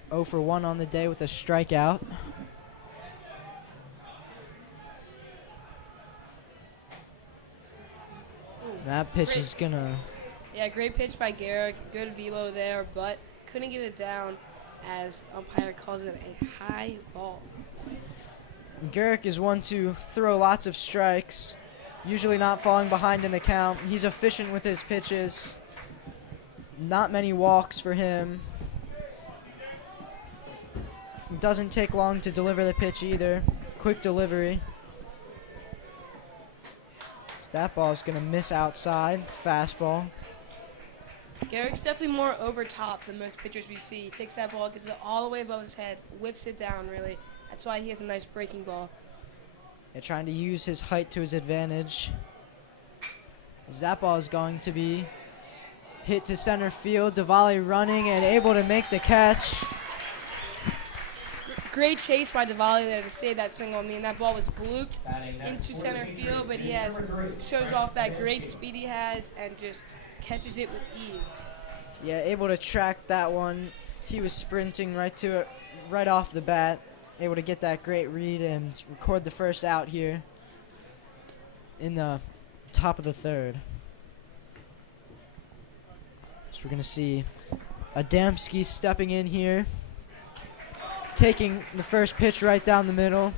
0 for 1 on the day with a strikeout. That pitch is going to... Yeah, great pitch by Garrick. Good velo there, but couldn't get it down as umpire calls it a high ball. Garrick is one to throw lots of strikes, usually not falling behind in the count. He's efficient with his pitches. Not many walks for him. Doesn't take long to deliver the pitch either. Quick delivery. So that ball is going to miss outside. Fastball. Garrick's definitely more over top than most pitchers we see. He takes that ball, gets it all the way above his head, whips it down really. That's why he has a nice breaking ball. They're trying to use his height to his advantage. As that ball is going to be hit to center field. Diwali running and able to make the catch. Great chase by Diwali there to save that single. I mean, that ball was blooped into center field, but he shows off that great speed he has and just catches it with ease. Yeah, able to track that one. He was sprinting right to it right off the bat. Able to get that great read and record the first out here in the top of the third. So we're going to see Adamski stepping in here, taking the first pitch right down the middle.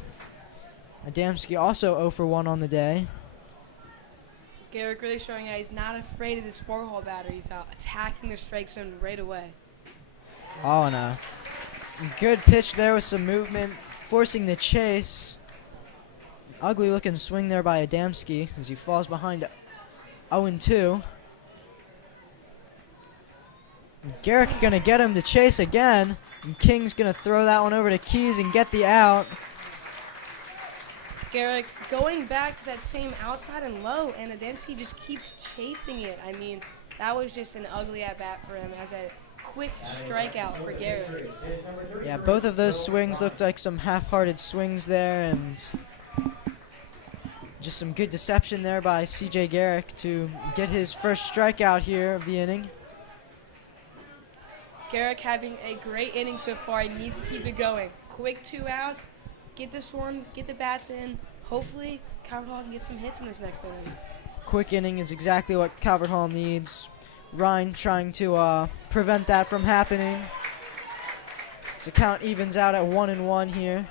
Adamski also 0 for 1 on the day. Garrick really showing that he's not afraid of this four-hole batter. He's out attacking the strike zone right away. Oh, and a good pitch there with some movement, forcing the chase. Ugly looking swing there by Adamski as he falls behind 0-2. Garrick gonna get him to chase again. And King's gonna throw that one over to Keys and get the out. Garrick going back to that same outside and low, and Adamski just keeps chasing it. I mean, that was just an ugly at-bat for him as a quick strikeout for Garrick. Yeah, both of those swings looked like some half-hearted swings there, and just some good deception there by C.J. Garrick to get his first strikeout here of the inning. Garrick having a great inning so far. He needs to keep it going. Quick 2 outs. Get this one, get the bats in. Hopefully, Calvert Hall can get some hits in this next inning. Quick inning is exactly what Calvert Hall needs. Ryan trying to prevent that from happening. So count evens out at 1-1 here.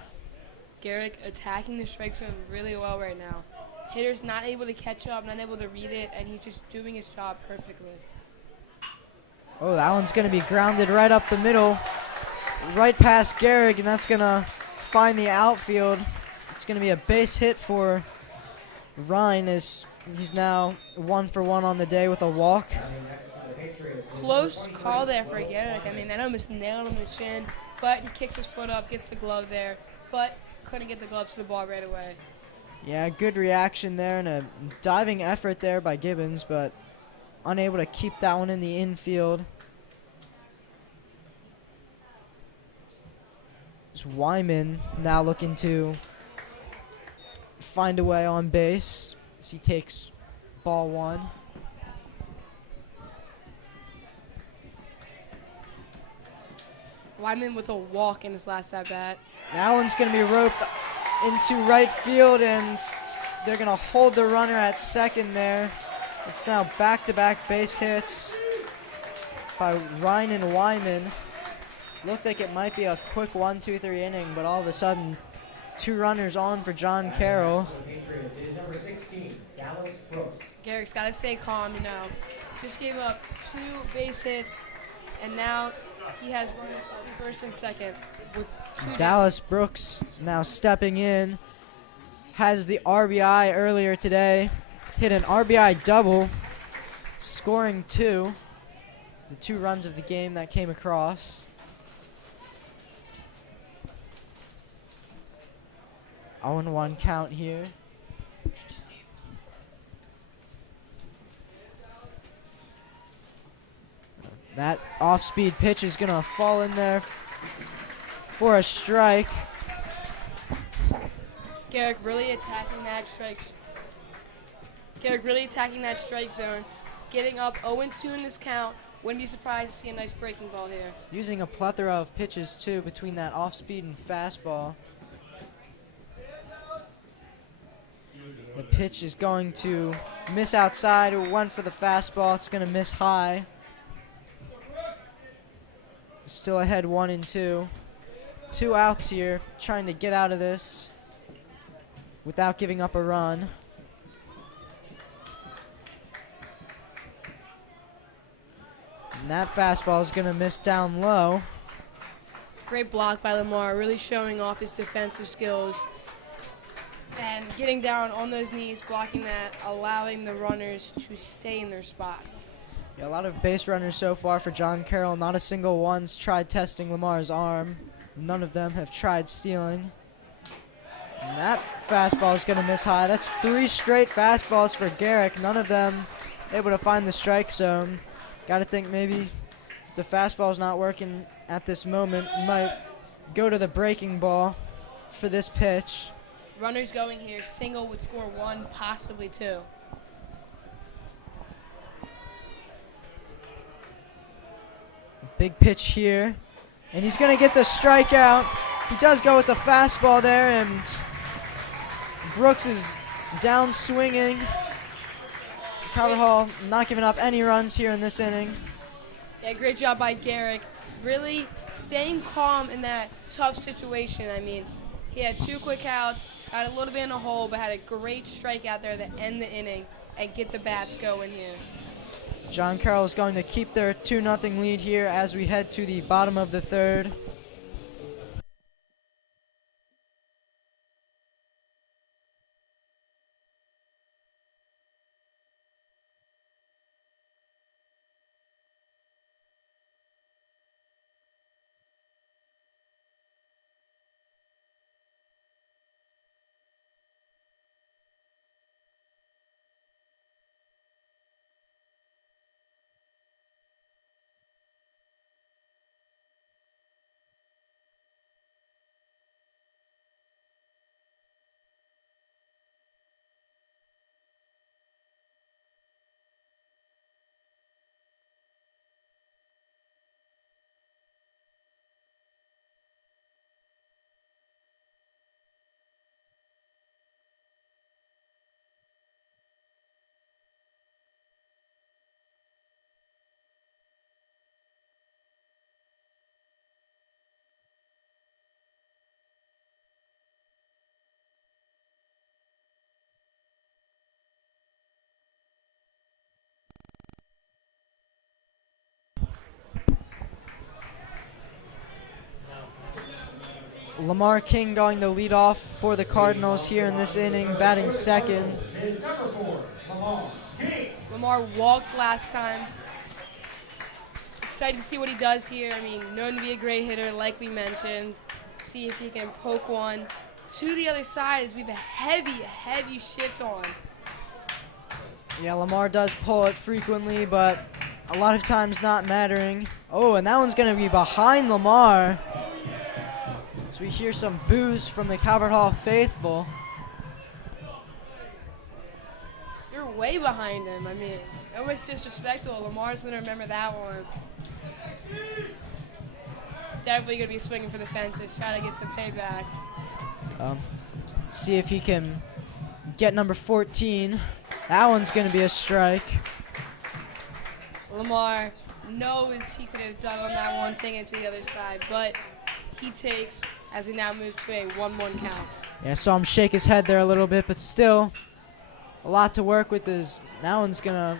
Garrick attacking the strike zone really well right now. Hitter's not able to catch up, not able to read it, and he's just doing his job perfectly. Oh, that one's going to be grounded right up the middle, right past Garrick, and that's going to find the outfield. It's going to be a base hit for Ryan as he's now 1 for 1 on the day with a walk. Close call there for Garrick. I mean, that almost nailed him in the shin, but he kicks his foot up, gets the glove there, but couldn't get the gloves to the ball right away. Yeah, good reaction there and a diving effort there by Gibbons, but unable to keep that one in the infield. It's Wyman now looking to find a way on base as he takes ball 1. Lyman with a walk in his last at bat. That one's going to be roped into right field, and they're going to hold the runner at second there. It's now back-to-back base hits by Ryan and Wyman. Looked like it might be a quick 1-2-3 inning, but all of a sudden, 2 runners on for John Carroll. Garrick's got to stay calm, you know. Just gave up 2 base hits, and now he has runners on first and second with 2 Dallas Brooks now stepping in. Has the RBI earlier today. Hit an RBI double, scoring 2. The 2 runs of the game that came across. 0-1 count here. That off-speed pitch is going to fall in there for a strike. Garrick really attacking that strike zone. Getting up 0-2 in this count. Wouldn't be surprised to see a nice breaking ball here. Using a plethora of pitches, too, between that off-speed and fastball. The pitch is going to miss outside. It went for the fastball. It's going to miss high. Still ahead 1-2. 2 outs here, trying to get out of this without giving up a run. And that fastball is going to miss down low. Great block by Lamar, really showing off his defensive skills. And getting down on those knees, blocking that, allowing the runners to stay in their spots. Yeah, a lot of base runners so far for John Carroll. Not a single one's tried testing Lamar's arm. None of them have tried stealing. And that fastball is going to miss high. That's 3 straight fastballs for Garrick. None of them able to find the strike zone. Got to think maybe if the fastball's not working at this moment, we might go to the breaking ball for this pitch. Runners going here. Single would score 1, possibly 2. Big pitch here. And he's going to get the strikeout. He does go with the fastball there, and Brooks is down swinging. Calvert Hall not giving up any runs here in this inning. Yeah, great job by Garrick. Really staying calm in that tough situation. I mean, he had 2 quick outs, had a little bit in a hole, but had a great strikeout there to end the inning and get the bats going here. John Carroll is going to keep their 2-0 lead here as we head to the bottom of the 3rd. Lamar King going to lead off for the Cardinals here in this inning, batting second. Lamar walked last time. Excited to see what he does here. I mean, known to be a great hitter, like we mentioned. See if he can poke one to the other side as we have a heavy shift on. Yeah, Lamar does pull it frequently, but a lot of times not mattering. Oh, and that one's going to be behind Lamar. So we hear some boos from the Calvert Hall faithful. way behind him. I mean, almost disrespectful. Lamar's going to remember that one. Definitely going to be swinging for the fences, trying to get some payback. See if he can get number 14. That one's going to be a strike. Lamar knows he could have dug on that one, taking it to the other side, but he takes as we now move to a 1-1 count. Yeah, saw him shake his head there a little bit, but still a lot to work with. That one's going to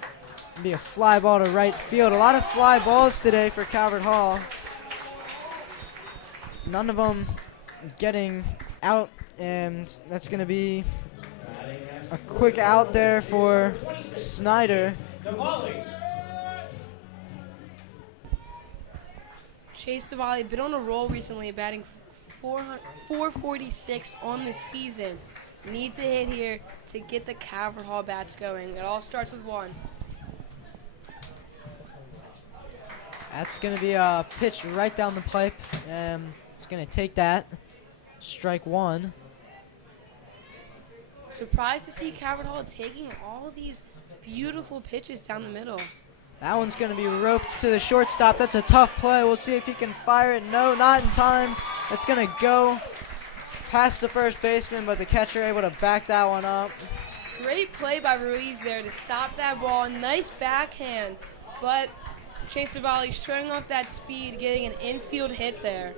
be a fly ball to right field. A lot of fly balls today for Calvert Hall. None of them getting out, and that's going to be a quick out there for Snyder. Chase Savali been on a roll recently, batting 446 on the season. Needs a hit here to get the Calvert Hall bats going. It all starts with one. That's going to be a pitch right down the pipe, and it's going to take that. Strike one. Surprised to see Calvert Hall taking all these beautiful pitches down the middle. That one's going to be roped to the shortstop. That's a tough play. We'll see if he can fire it. No, not in time. That's going to go past the first baseman, but the catcher able to back that one up. Great play by Ruiz there to stop that ball. Nice backhand, but Chase Savali showing off that speed, getting an infield hit there.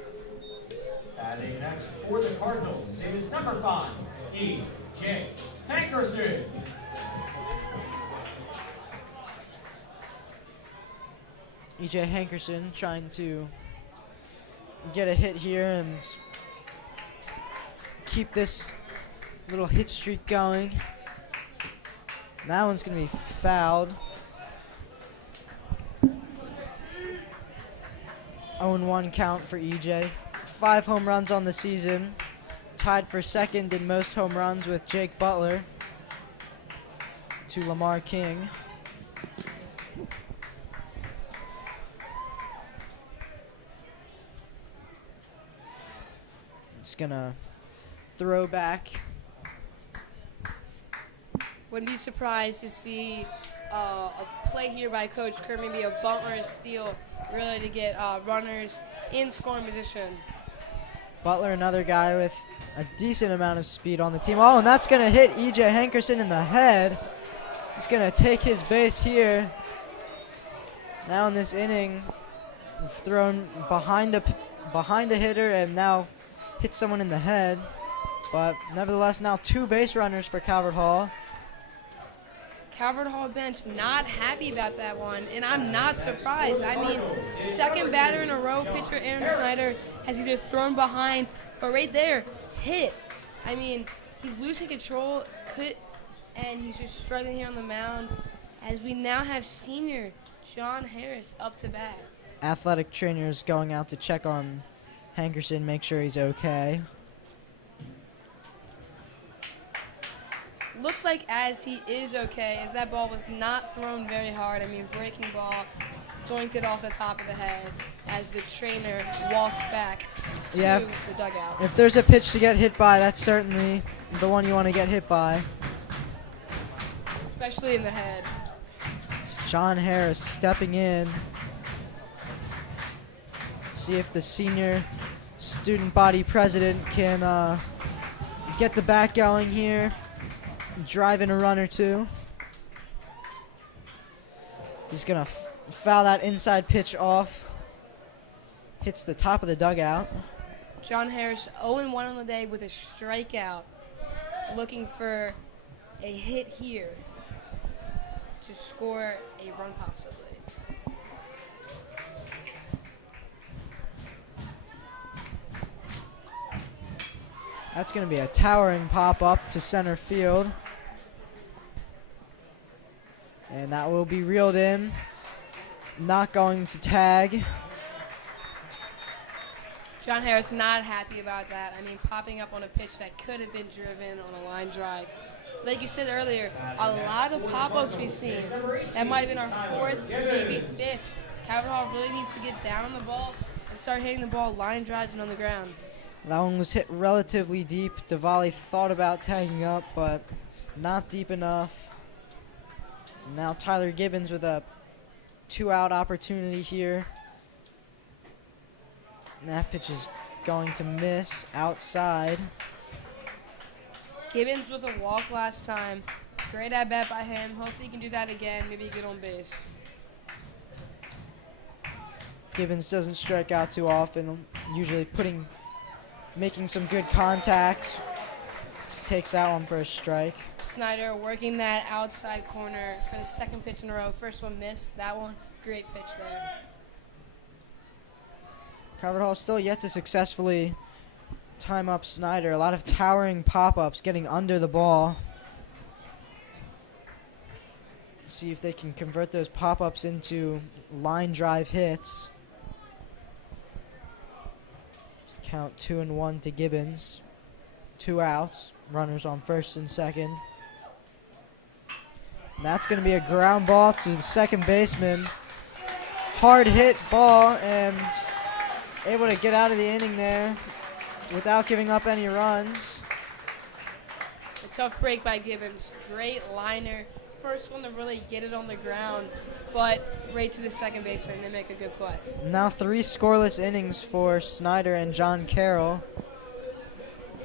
Batting next for the Cardinals is number 5, E.J. Hankerson. E.J. Hankerson trying to get a hit here and keep this little hit streak going. That one's going to be fouled. 0-1 count for E.J. 5 home runs on the season. Tied for second in most home runs with Jake Butler to Lamar King. It's gonna throw back. Wouldn't be surprised to see a play here by Coach Kerr, maybe a bunt or a steal, really to get runners in scoring position. Butler, another guy with a decent amount of speed on the team. Oh, and that's gonna hit E.J. Hankerson in the head. He's gonna take his base here. Now in this inning, thrown behind a hitter and now hit someone in the head. But nevertheless, now 2 base runners for Calvert Hall. Calvert Hall bench not happy about that one, and I'm not surprised. I mean, second batter in a row, pitcher Aaron Snyder has either thrown behind or right there, hit. I mean, he's losing control, and he's just struggling here on the mound as we now have senior John Harris up to bat. Athletic trainers going out to check on Hankerson, make sure he's okay. Looks like as he is okay, as that ball was not thrown very hard. I mean, breaking ball, doinked it off the top of the head as the trainer walks back to the dugout. If there's a pitch to get hit by, that's certainly the one you want to get hit by. Especially in the head. It's John Harris stepping in. See if the senior student body president can get the bat going here. Drive in a run or two. He's going to foul that inside pitch off. Hits the top of the dugout. John Harris 0-1 on the day with a strikeout. Looking for a hit here to score a run possibly. That's going to be a towering pop up to center field. And that will be reeled in. Not going to tag. John Harris not happy about that. I mean, popping up on a pitch that could have been driven on a line drive. Like you said earlier, a lot of pop-ups we've seen. That might have been our 4th, maybe 5th. Calvert Hall really needs to get down on the ball and start hitting the ball line drives and on the ground. That one was hit relatively deep. Diwali thought about tagging up, but not deep enough. Now Tyler Gibbons with a 2-out opportunity here. And that pitch is going to miss outside. Gibbons with a walk last time. Great at bat by him. Hopefully he can do that again. Maybe get on base. Gibbons doesn't strike out too often, usually making some good contact. Just takes that one for a strike. Snyder working that outside corner for the second pitch in a row. First one missed. That one, great pitch there. Calvert Hall still yet to successfully time up Snyder. A lot of towering pop-ups, getting under the ball. See if they can convert those pop-ups into line drive hits. Just count 2-1 to Gibbons. 2 outs. Runners on first and second. And that's going to be a ground ball to the second baseman. Hard hit ball and able to get out of the inning there without giving up any runs. A tough break by Gibbons. Great liner. First one to really get it on the ground, but right to the second baseman. They make a good play. Now 3 scoreless innings for Snyder and John Carroll.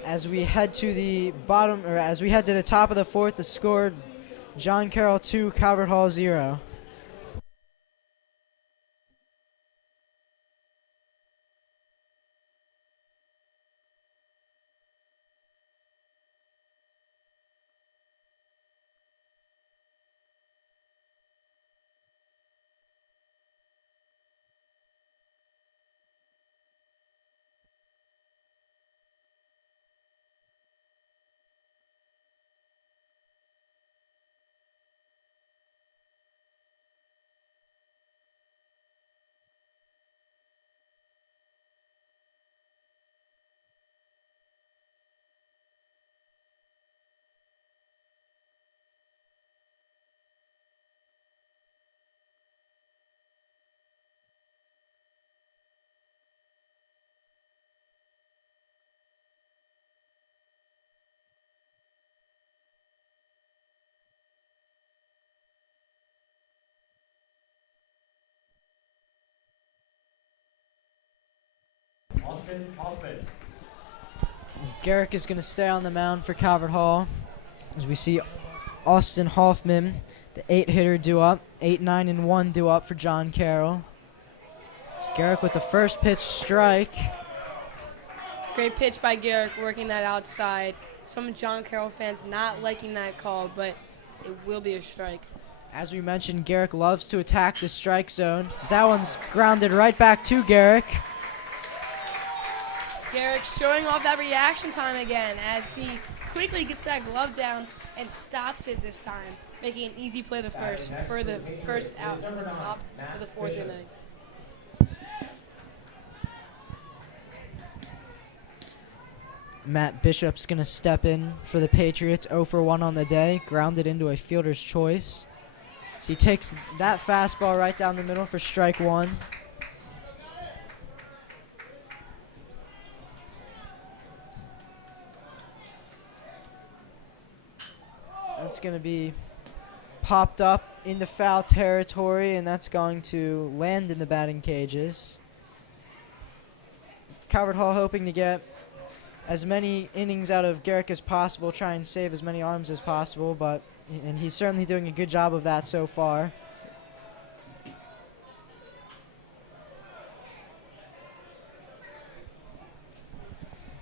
As we head to the top of the 4th, the score: John Carroll 2, Calvert Hall 0. Austin Hoffman. Garrick is going to stay on the mound for Calvert Hall. As we see Austin Hoffman, the 8-hitter, due up. 8-9-1 due up for John Carroll. It's Garrick with the first pitch strike. Great pitch by Garrick, working that outside. Some John Carroll fans not liking that call, but it will be a strike. As we mentioned, Garrick loves to attack the strike zone. That one's grounded right back to Garrick. Garrick showing off that reaction time again as he quickly gets that glove down and stops it this time, making an easy play to first for the first out in the top of the 4th inning. Matt Bishop's going to step in for the Patriots, 0 for 1 on the day, grounded into a fielder's choice. So he takes that fastball right down the middle for strike 1. That's going to be popped up into foul territory, and that's going to land in the batting cages. Calvert Hall hoping to get as many innings out of Garrick as possible, try and save as many arms as possible, and he's certainly doing a good job of that so far.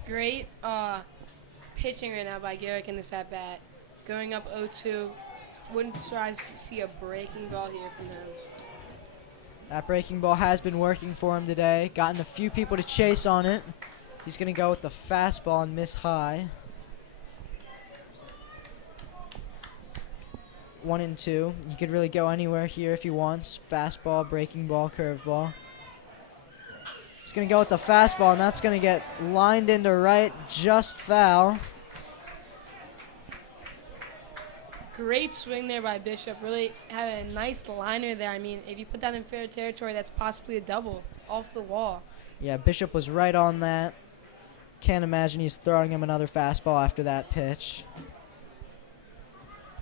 Great pitching right now by Garrick in this at-bat. Going up 0-2. Wouldn't try to see a breaking ball here from him. That breaking ball has been working for him today. Gotten a few people to chase on it. He's going to go with the fastball and miss high. 1-2. You could really go anywhere here if he wants. Fastball, breaking ball, curveball. He's going to go with the fastball, and that's going to get lined into right, just foul. Great swing there by Bishop. Really had a nice liner there. I mean, if you put that in fair territory, that's possibly a double off the wall. Yeah, Bishop was right on that. Can't imagine he's throwing him another fastball after that pitch.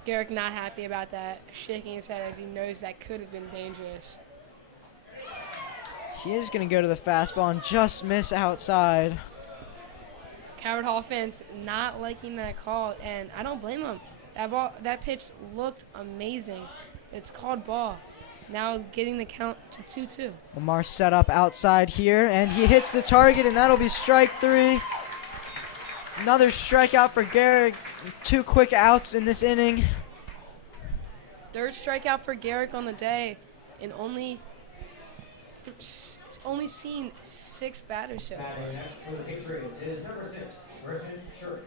Garrick not happy about that, shaking his head as he knows that could have been dangerous. He is going to go to the fastball and just miss outside. Coward Hall fans not liking that call, and I don't blame them. That pitch looked amazing. It's called ball. Now getting the count to 2-2. Lamar set up outside here, and he hits the target, and that'll be strike 3. Another strikeout for Garrick. 2 quick outs in this inning. Third strikeout for Garrick on the day, and only seen 6 batters so far. Batting next for the Patriots is number 6, Griffin Shirk.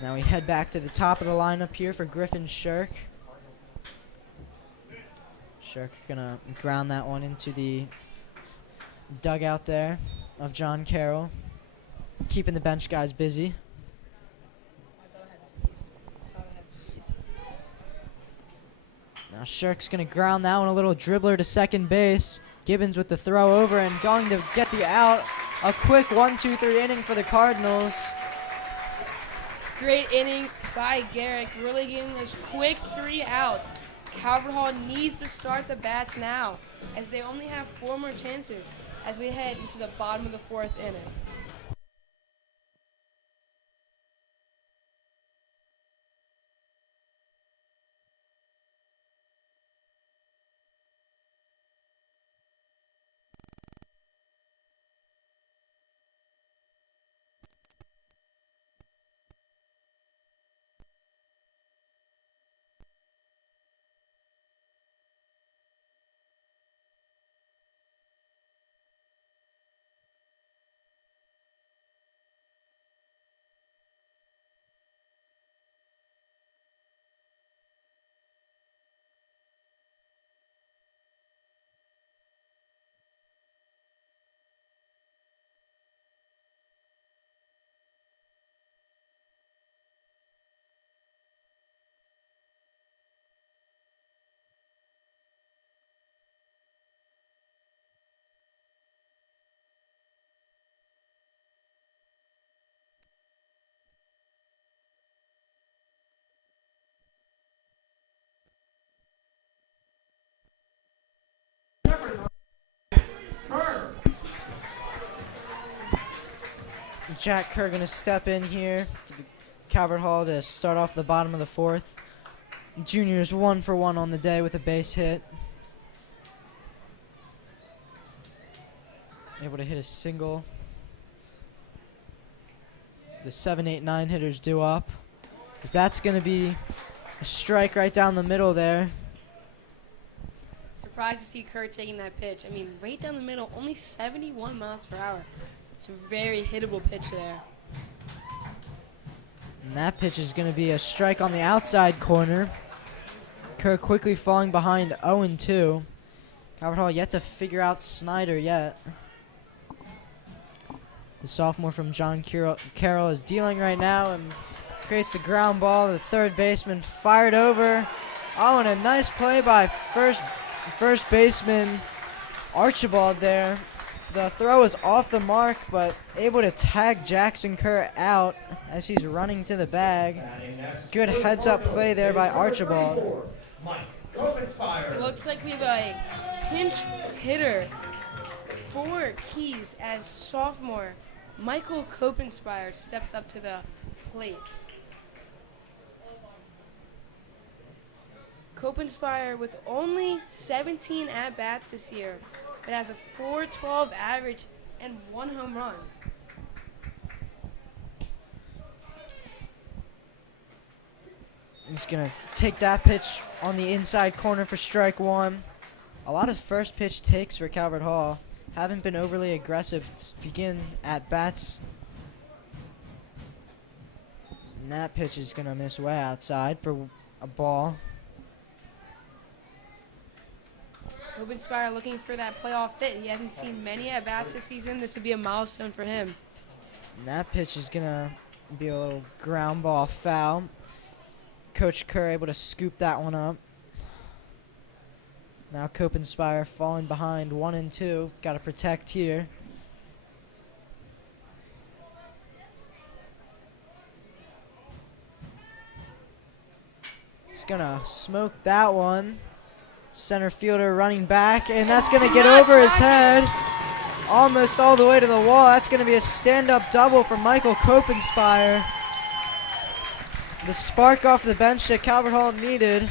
Now we head back to the top of the lineup here for Griffin Shirk. Shirk gonna ground that one into the dugout there of John Carroll, keeping the bench guys busy. Now Shirk's gonna ground that one, a little dribbler to second base. Gibbons with the throw over and going to get the out. A quick 1-2-3 inning for the Cardinals. Great inning by Garrick, really getting those quick 3 outs. Calvert Hall needs to start the bats now, as they only have 4 more chances as we head into the bottom of the 4th inning. Jack Kerr gonna step in here for the Calvert Hall to start off the bottom of the 4th. Junior's 1 for 1 on the day with a base hit. Able to hit a single. The 7, 8, 9 hitters due up, because that's gonna be a strike right down the middle there. Surprised to see Kerr taking that pitch. I mean, right down the middle, only 71 miles per hour. It's a very hittable pitch there. And that pitch is going to be a strike on the outside corner. Kerr quickly falling behind 0-2. Calvert Hall yet to figure out Snyder yet. The sophomore from John Carroll is dealing right now and creates the ground ball. The third baseman fired over. Oh, and a nice play by first baseman Archibald there. The throw is off the mark, but able to tag Jackson Kerr out as he's running to the bag. Good heads-up play there by Archibald. Looks like we have a pinch hitter for Keys as sophomore Michael Kopenspire steps up to the plate. Kopenspire with only 17 at-bats this year, but has a .412 average and 1 home run. He's going to take that pitch on the inside corner for strike 1. A lot of first pitch takes for Calvert Hall. Haven't been overly aggressive to begin at bats. And that pitch is going to miss way outside for a ball. Kopenspire looking for that playoff fit. He hasn't seen many at-bats this season. This would be a milestone for him. And that pitch is going to be a little ground ball foul. Coach Kerr able to scoop that one up. Now Kopenspire falling behind 1-2. Got to protect here. gonna smoke that one. Center fielder running back, and that's gonna get over his head. Almost all the way to the wall. That's gonna be a stand-up double for Michael Copenspire. The spark off the bench that Calvert Hall needed.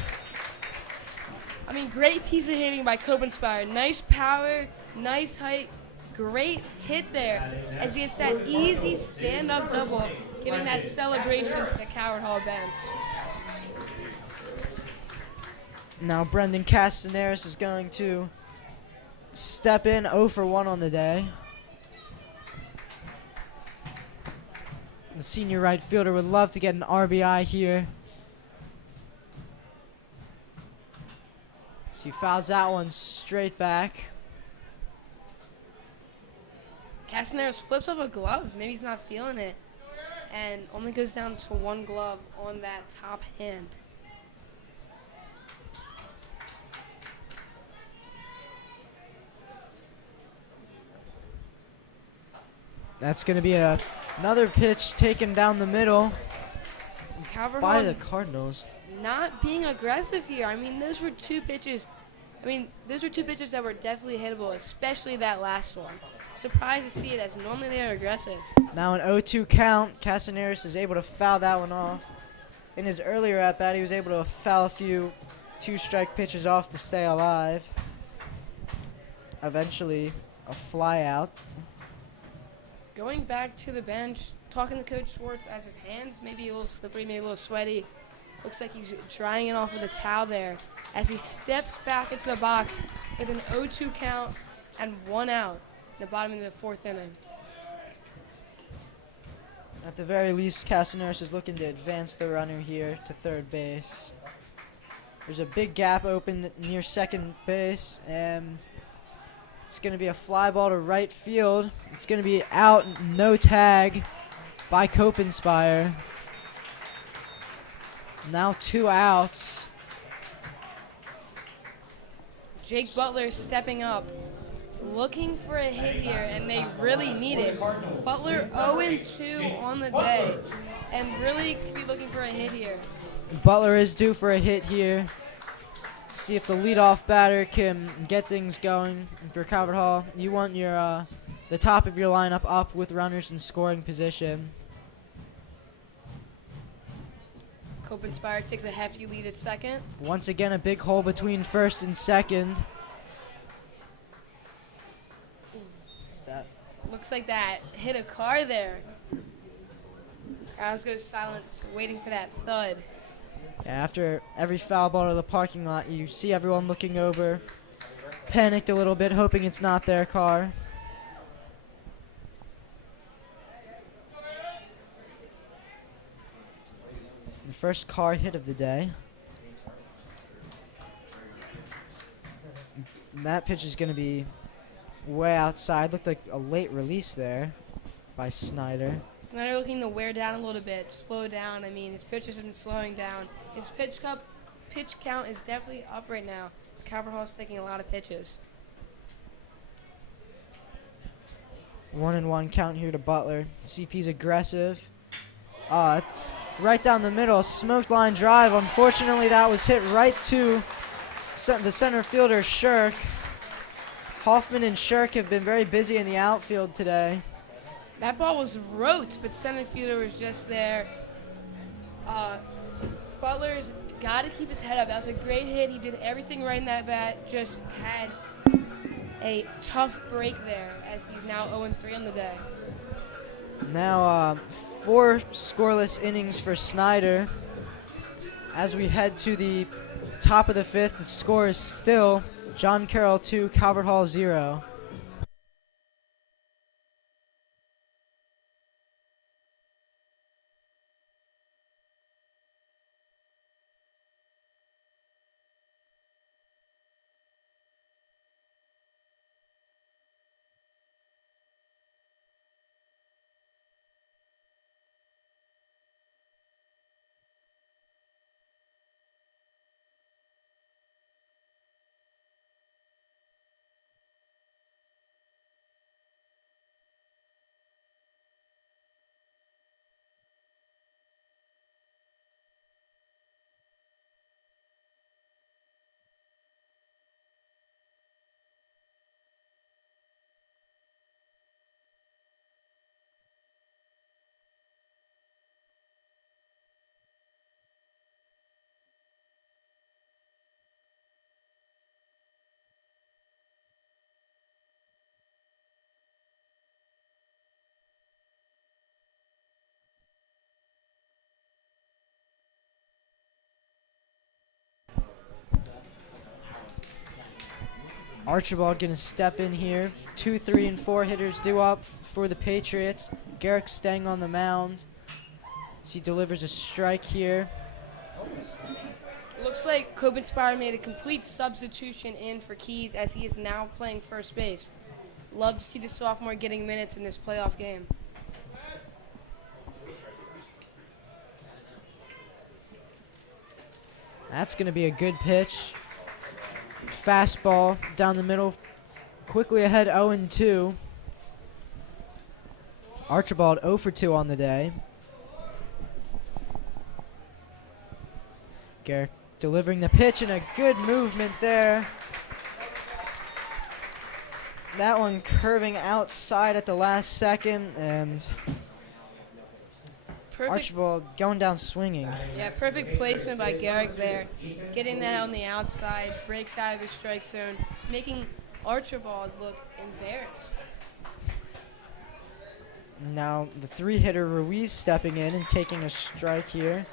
I mean, great piece of hitting by Copenspire. Nice power, nice height, great hit there as he hits that easy stand-up double, giving that celebration to the Calvert Hall bench. Now Brendan Castaneris is going to step in 0 for 1 on the day. The senior right fielder would love to get an RBI here. So he fouls that one straight back. Castaneris flips off a glove. Maybe he's not feeling it. And only goes down to one glove on that top hand. That's going to be another pitch taken down the middle by the Cardinals. Not being aggressive here. I mean, those were two pitches. Those were two pitches that were definitely hittable, especially that last one. Surprised to see it, as normally they are aggressive. Now an 0-2 count. Castaneris is able to foul that one off. In his earlier at-bat, he was able to foul a few two-strike pitches off to stay alive. Eventually, a fly out. Going back to the bench, talking to Coach Schwartz as his hands maybe a little slippery, maybe a little sweaty. Looks like he's drying it off with a towel there as he steps back into the box with an 0-2 count and 1 out in the bottom of the 4th inning. At the very least, Castaneris is looking to advance the runner here to third base. There's a big gap open near second base, and it's going to be a fly ball to right field. It's going to be out, no tag by Copenspire. Now 2 outs. Jake Butler stepping up, looking for a hit here, and they really need it. Butler 0-2 on the day, and really could be looking for a hit here. Butler is due for a hit here. See if the leadoff batter can get things going for Calvert Hall. You want your the top of your lineup up with runners in scoring position. Copenspire takes a hefty lead at second. Once again, a big hole between first and second. Looks like that hit a car there. Crowds go silent, waiting for that thud. Yeah, after every foul ball to the parking lot, you see everyone looking over, panicked a little bit, hoping it's not their car. The first car hit of the day. And that pitch is going to be way outside. Looked like a late release there by Snyder. Snyder looking to wear down a little bit, slow down. I mean, his pitches have been slowing down. His pitch count is definitely up right now. Calvert Hall is taking a lot of pitches. 1-1 count here to Butler. CP's aggressive. It's right down the middle, smoked line drive. Unfortunately, that was hit right to the center fielder, Shirk. Hoffman and Shirk have been very busy in the outfield today. That ball was rote, but center fielder was just there. Butler's got to keep his head up. That was a great hit. He did everything right in that bat. Just had a tough break there as he's now 0-3 on the day. Now 4 scoreless innings for Snyder. As we head to the top of the 5th, the score is still John Carroll 2, Calvert Hall 0. Archibald going to step in here. 2, 3, and 4 hitters due up for the Patriots. Garrick staying on the mound as he delivers a strike here. Looks like Copenspire made a complete substitution in for Keys as he is now playing first base. Love to see the sophomore getting minutes in this playoff game. That's going to be a good pitch. Fastball down the middle. Quickly ahead 0-2. Archibald 0 for 2 on the day. Garrick delivering the pitch and a good movement there. That one curving outside at the last second, and Archibald going down swinging. Yeah, perfect placement by Garrick there. Getting that on the outside, breaks out of the strike zone, making Archibald look embarrassed. Now the 3-hitter Ruiz stepping in and taking a strike here.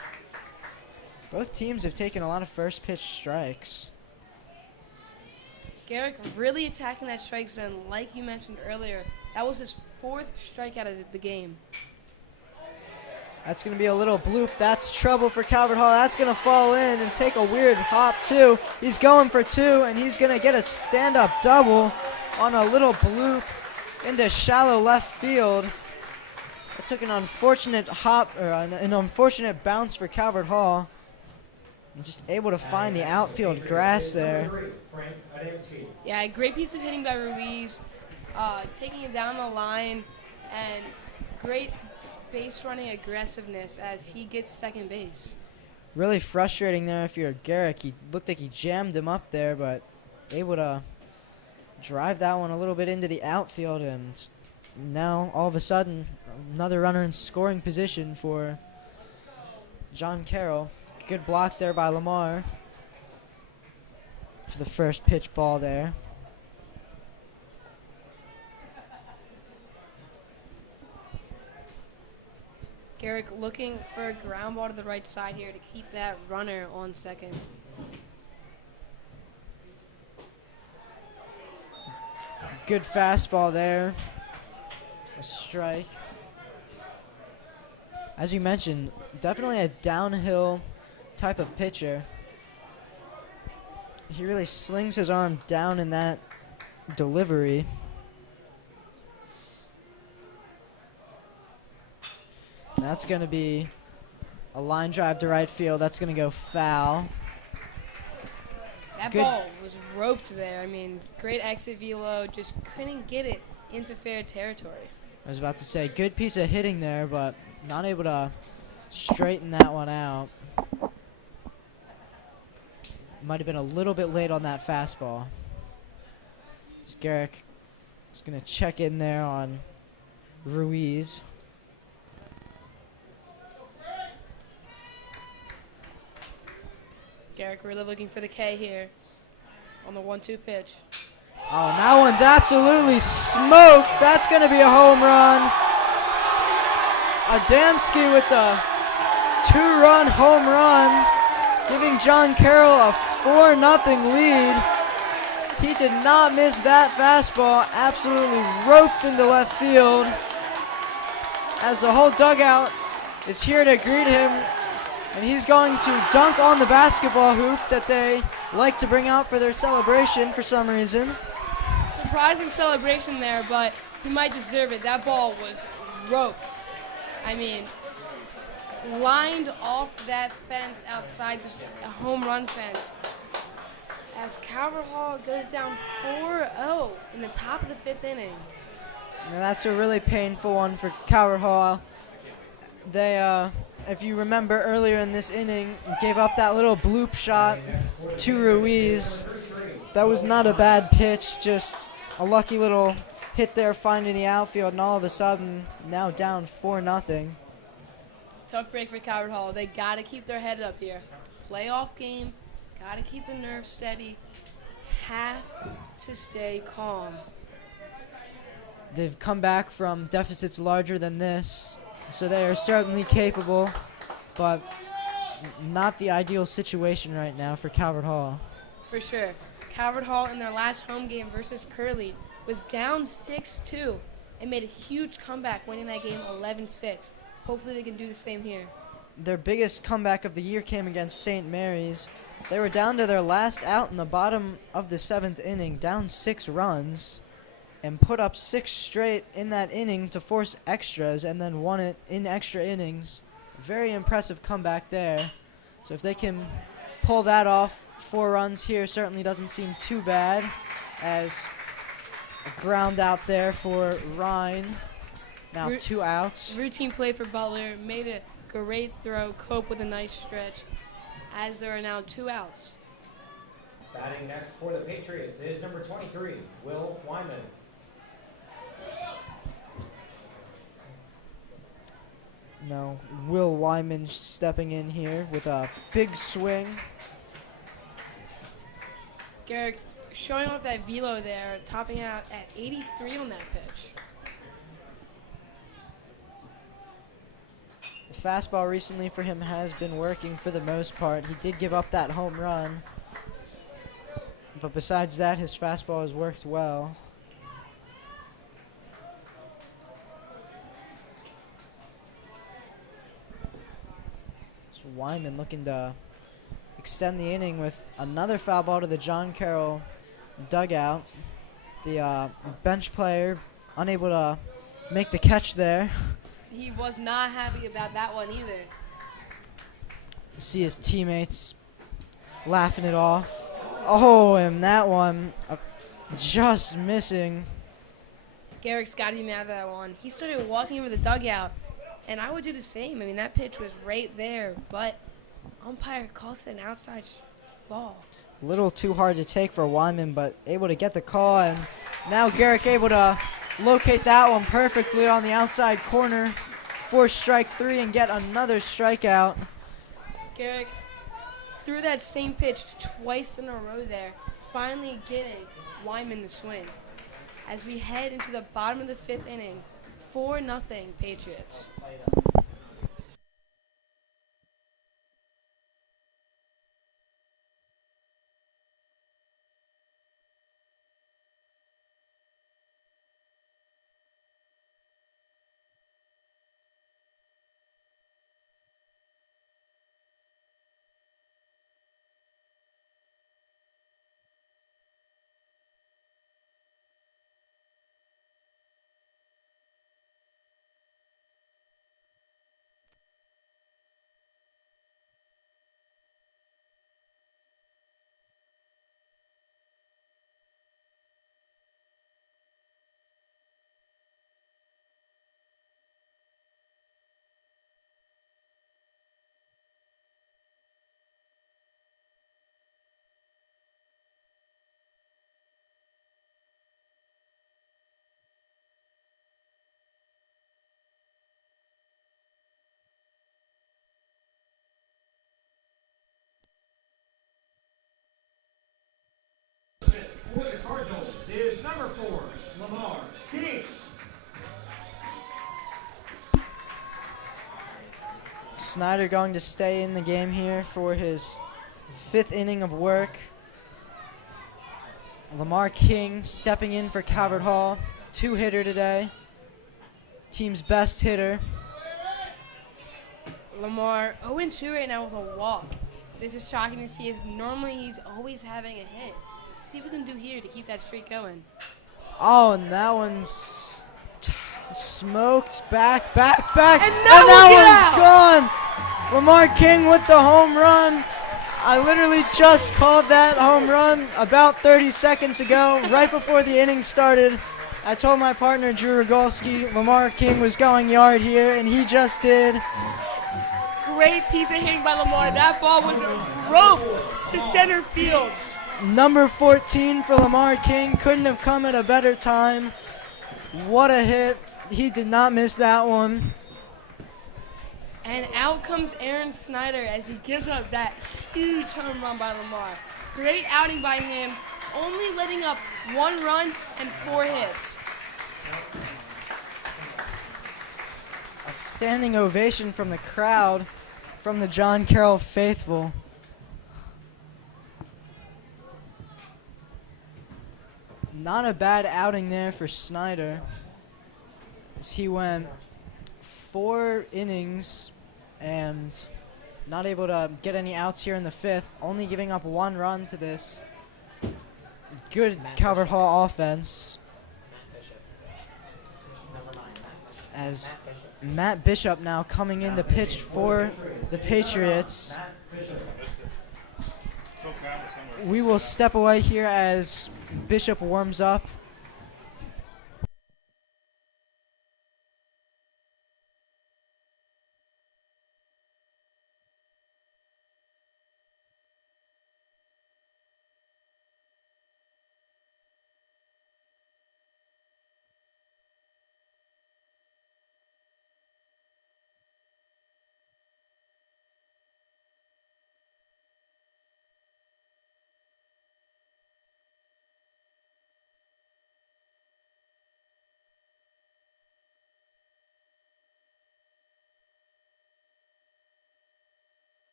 Both teams have taken a lot of first pitch strikes. Garrick really attacking that strike zone like you mentioned earlier. That was his 4th strikeout of the game. That's going to be a little bloop. That's trouble for Calvert Hall. That's going to fall in and take a weird hop, too. He's going for 2, and he's going to get a stand-up double on a little bloop into shallow left field. It took an unfortunate hop, or an unfortunate bounce for Calvert Hall. And just able to find the outfield grass there. Yeah, great piece of hitting by Ruiz, taking it down the line, and great base running aggressiveness as he gets second base. Really frustrating there if you're Garrick. He looked like he jammed him up there, but able to drive that one a little bit into the outfield, and now all of a sudden another runner in scoring position for John Carroll. Good block there by Lamar for the first pitch ball there. Garrick looking for a ground ball to the right side here to keep that runner on second. Good fastball there. A strike. As you mentioned, definitely a downhill type of pitcher. He really slings his arm down in that delivery. That's going to be a line drive to right field. That's going to go foul. That Good. Ball was roped there. I mean, great exit velo, just couldn't get it into fair territory. I was about to say, good piece of hitting there, but not able to straighten that one out. Might have been a little bit late on that fastball. Garrick is going to check in there on Ruiz. Garrick really looking for the K here on the 1-2 pitch. Oh, and that one's absolutely smoked. That's going to be a home run. Adamski with the 2-run home run, giving John Carroll a 4-0 lead. He did not miss that fastball. Absolutely roped into left field. As the whole dugout is here to greet him. And he's going to dunk on the basketball hoop that they like to bring out for their celebration for some reason. Surprising celebration there, but he might deserve it. That ball was roped. I mean, lined off that fence outside the home run fence. As Calvert Hall goes down 4-0 in the top of the 5th inning. Now that's a really painful one for Calvert Hall. They, if you remember earlier in this inning, gave up that little bloop shot to Ruiz. That was not a bad pitch, just a lucky little hit there finding the outfield, and all of a sudden, now down 4-0. Tough break for Calvert Hall. They got to keep their head up here. Playoff game, got to keep the nerves steady. Have to stay calm. They've come back from deficits larger than this, so they are certainly capable, but not the ideal situation right now for Calvert Hall. For sure. Calvert Hall in their last home game versus Curley was down 6-2 and made a huge comeback, winning that game 11-6. Hopefully they can do the same here. Their biggest comeback of the year came against St. Mary's. They were down to their last out in the bottom of the 7th inning, down 6 runs, and put up 6 straight in that inning to force extras and then won it in extra innings. Very impressive comeback there. So if they can pull that off, 4 runs here certainly doesn't seem too bad, as a ground out there for Ryan. Now 2 outs. Routine play for Butler, made a great throw, cope with a nice stretch, as there are now 2 outs. Batting next for the Patriots is number 23, Will Wyman. Now Will Wyman stepping in here with a big swing. Garrick showing off that velo there, topping out at 83 on that pitch. The fastball recently for him has been working for the most part. He did give up that home run, but besides that, his fastball has worked well. So Wyman looking to extend the inning with another foul ball to the John Carroll dugout. The bench player unable to make the catch there. He was not happy about that one either. See his teammates laughing it off. Oh, and that one just missing. Garrick's got to be mad at that one. He started walking over the dugout, and I would do the same. I mean, that pitch was right there, but umpire calls it an outside ball. A little too hard to take for Wyman, but able to get the call, and now Garrick able to locate that one perfectly on the outside corner. Force strike 3 and get another strikeout. Garrick threw that same pitch twice in a row there, finally getting Wyman the swing. As we head into the bottom of the 5th inning, 4-0 Patriots. For the Cardinals is number 4, Lamar King. Snyder going to stay in the game here for his 5th inning of work. Lamar King stepping in for Calvert Hall. 2-hitter today. Team's best hitter. Lamar 0-2 right now with a walk. This is shocking to see, as normally he's always having a hit. Let's see what we can do here to keep that streak going. Oh, and that one's smoked back. And that one's gone. Lamar King with the home run. I literally just called that home run about 30 seconds ago, right before the inning started. I told my partner, Drew Rogolski, Lamar King was going yard here, and he just did. Great piece of hitting by Lamar. That ball was roped to center field. Number 14 for Lamar King. Couldn't have come at a better time. What a hit. He did not miss that one. And out comes Aaron Snyder as he gives up that huge home run by Lamar. Great outing by him, only letting up 1 run and 4 hits. A standing ovation from the crowd, from the John Carroll faithful. Not a bad outing there for Snyder, as he went 4 innings and not able to get any outs here in the 5th, only giving up 1 run to this good Calvert Hall offense. As Matt Bishop now coming in to pitch for the Patriots. We will step away here as Bishop warms up.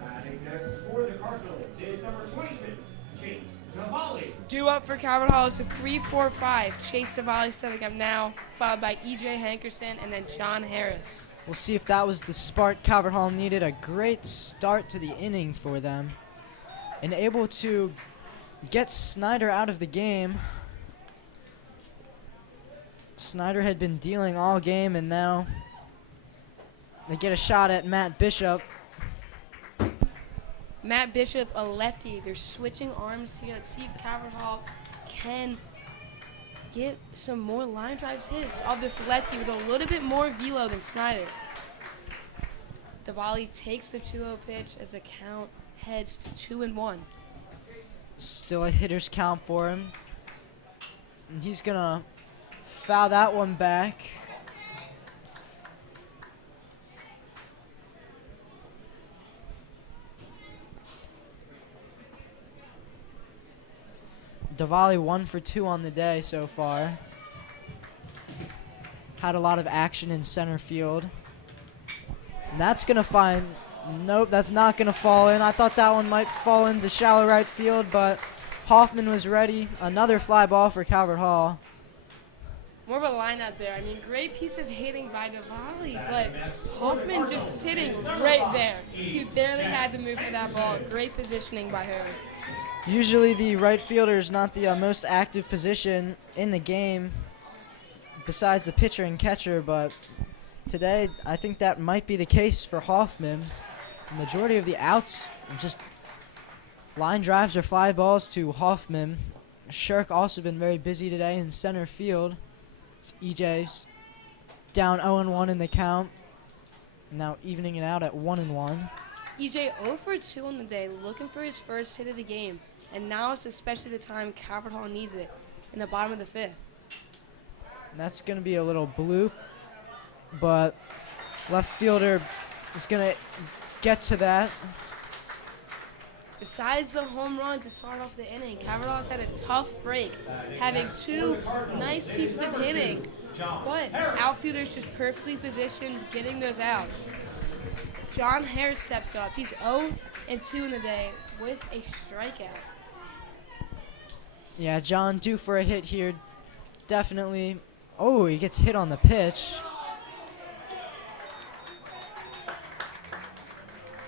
Batting next for the Cardinals is number 26, Chase Cavalli. Due up for Calvert Hall is a 3-4-5. Chase Savali setting up now, followed by E.J. Hankerson and then John Harris. We'll see if that was the spark Calvert Hall needed. A great start to the inning for them, and able to get Snyder out of the game. Snyder had been dealing all game, and now they get a shot at Matt Bishop. Matt Bishop, a lefty. They're switching arms to see if Calvert Hall can get some more line drives hits off this lefty with a little bit more velo than Snyder. The volley takes the 2-0 pitch as the count heads to 2-1. Still a hitter's count for him. And he's going to foul that one back. Diwali 1 for 2 on the day so far. Had a lot of action in center field. And that's going to find... Nope, that's not going to fall in. I thought that one might fall into shallow right field, but Hoffman was ready. Another fly ball for Calvert Hall. More of a line out there. I mean, great piece of hitting by Diwali, but Hoffman just sitting right there. He barely had to move for that ball. Great positioning by her. Usually the right fielder is not the most active position in the game besides the pitcher and catcher, but today I think that might be the case for Hoffman. The majority of the outs just line drives or fly balls to Hoffman. Shirk also been very busy today in center field. It's EJ's down 0-1 in the count. Now evening it out at 1-1. EJ 0 for 2 on the day, looking for his first hit of the game. And now it's especially the time Calvert Hall needs it, in the bottom of the 5th. And that's going to be a little bloop, but left fielder is going to get to that. Besides the home run to start off the inning, Calvert Hall's had a tough break, having 2 nice pieces of hitting, but outfielders just perfectly positioned getting those outs. John Harris steps up. He's 0-2 in the day with a strikeout. Yeah, John due for a hit here. Definitely. Oh, he gets hit on the pitch.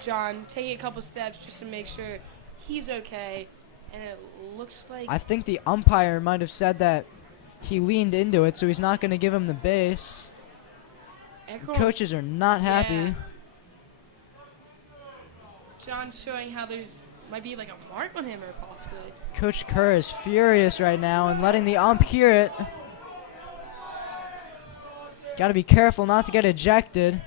John taking a couple steps just to make sure he's okay, and it looks like... I think the umpire might have said that he leaned into it, so he's not going to give him the base. Coaches are not happy. Yeah. John showing how there's might be like a mark on him or possibly. Coach Kerr is furious right now and letting the ump hear it. Got to be careful not to get ejected.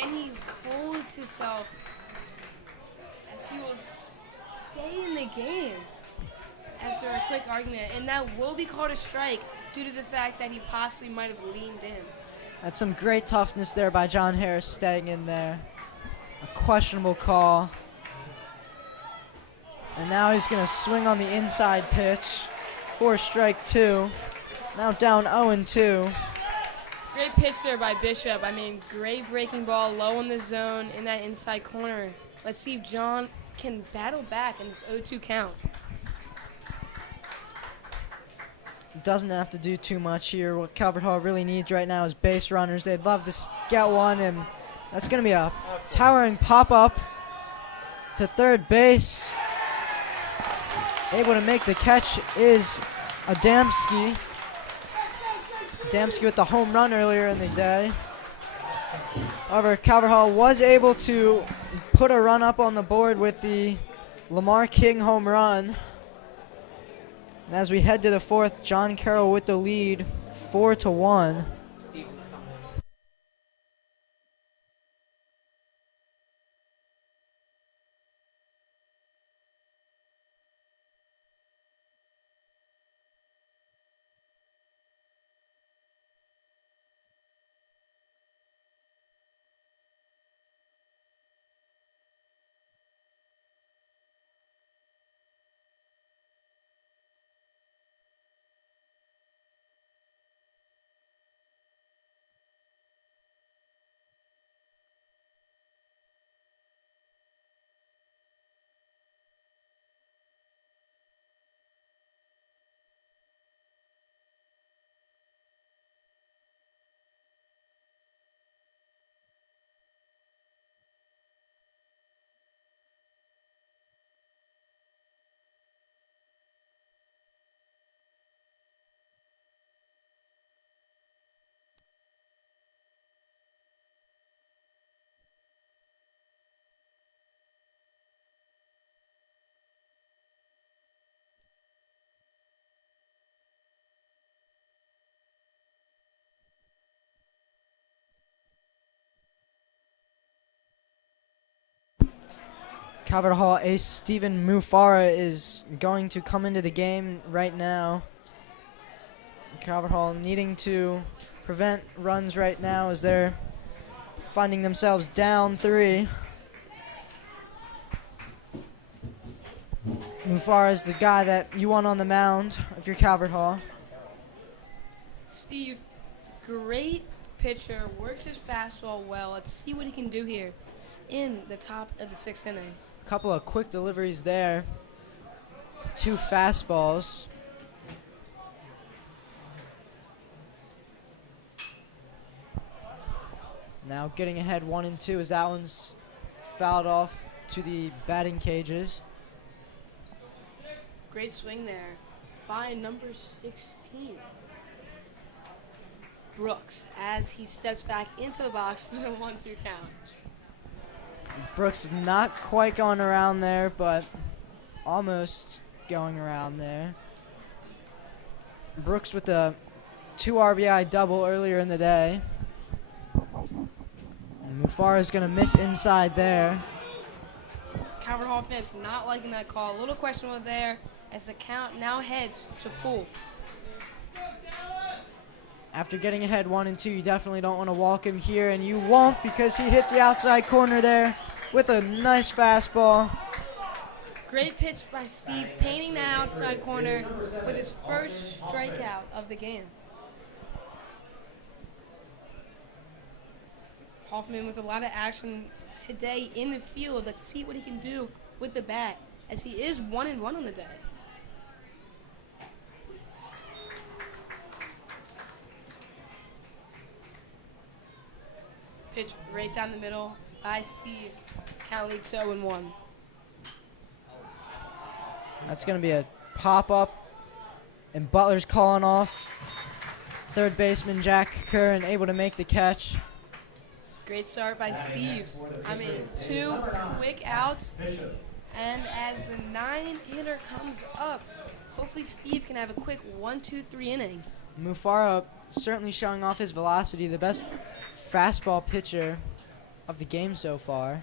And he holds himself as he will stay in the game after a quick argument. And that will be called a strike due to the fact that he possibly might have leaned in. That's some great toughness there by John Harris staying in there. A questionable call. And now he's going to swing on the inside pitch for strike 2. Now down 0-2. Great pitch there by Bishop. I mean, great breaking ball, low in the zone, in that inside corner. Let's see if John can battle back in this 0-2 count. Doesn't have to do too much here. What Calvert Hall really needs right now is base runners. They'd love to get one, and that's going to be a towering pop-up to third base. Able to make the catch is Adamski. Adamski with the home run earlier in the day. However, Calvert Hall was able to put a run up on the board with the Lamar King home run. And as we head to the 4th, John Carroll with the lead, 4-1. Calvert Hall ace Stephen Mufara is going to come into the game right now. Calvert Hall needing to prevent runs right now as they're finding themselves down 3. Mufara is the guy that you want on the mound if you're Calvert Hall. Steve, great pitcher, works his fastball well. Let's see what he can do here in the top of the 6th inning. Couple of quick deliveries there. 2 fastballs. Now getting ahead 1-2 as that one's fouled off to the batting cages. Great swing there by number 16. Brooks as he steps back into the box for the 1-2 count. Brooks not quite going around there, but almost going around there. Brooks with the 2 RBI double earlier in the day. And Mufara is going to miss inside there. Calvert Hall fans not liking that call. A little questionable there as the count now heads to full. After getting ahead 1-2, you definitely don't want to walk him here, and you won't because he hit the outside corner there with a nice fastball. Great pitch by Steve, painting the outside corner with his first strikeout of the game. Hoffman with a lot of action today in the field. Let's see what he can do with the bat, as he is 1-1 on the day. Pitch right down the middle by Steve. Count leads 0-1. That's going to be a pop-up, and Butler's calling off third baseman Jack Curran, able to make the catch. Great start by Steve. I mean, 2 quick outs. And as the 9 hitter comes up, hopefully Steve can have a quick 1-2-3 inning. Mufara certainly showing off his velocity, the best fastball pitcher of the game so far.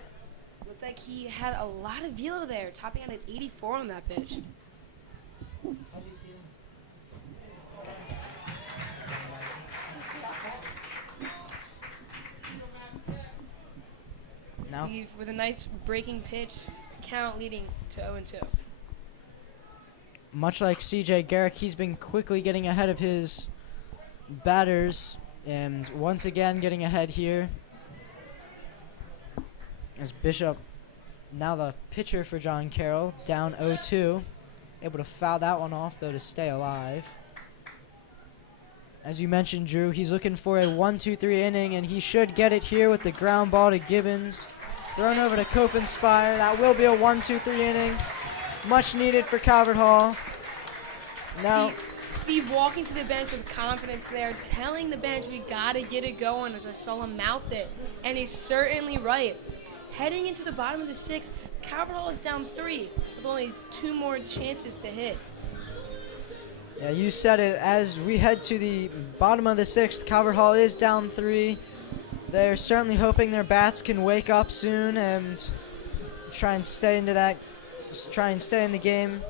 Looked like he had a lot of velo there, topping out at 84 on that pitch. Now, Steve with a nice breaking pitch, count leading to 0-2. much like CJ Garrick, he's been quickly getting ahead of his batters, and once again getting ahead here as Bishop, now the pitcher for John Carroll, down 0-2, able to foul that one off though to stay alive. As you mentioned, Drew, he's looking for a 1-2-3 inning, and he should get it here with the ground ball to Gibbons. Thrown over to Copenspire. That will be a 1-2-3 inning. Much needed for Calvert Hall. Now, Steve walking to the bench with confidence there, telling the bench we got to get it going, as I saw him mouth it. And he's certainly right. Heading into the bottom of the 6th, Calvert Hall is down 3 with only 2 more chances to hit. yeah, you said it. As we head to the bottom of the 6th, Calvert Hall is down 3. They're certainly hoping their bats can wake up soon and try and stay in the game.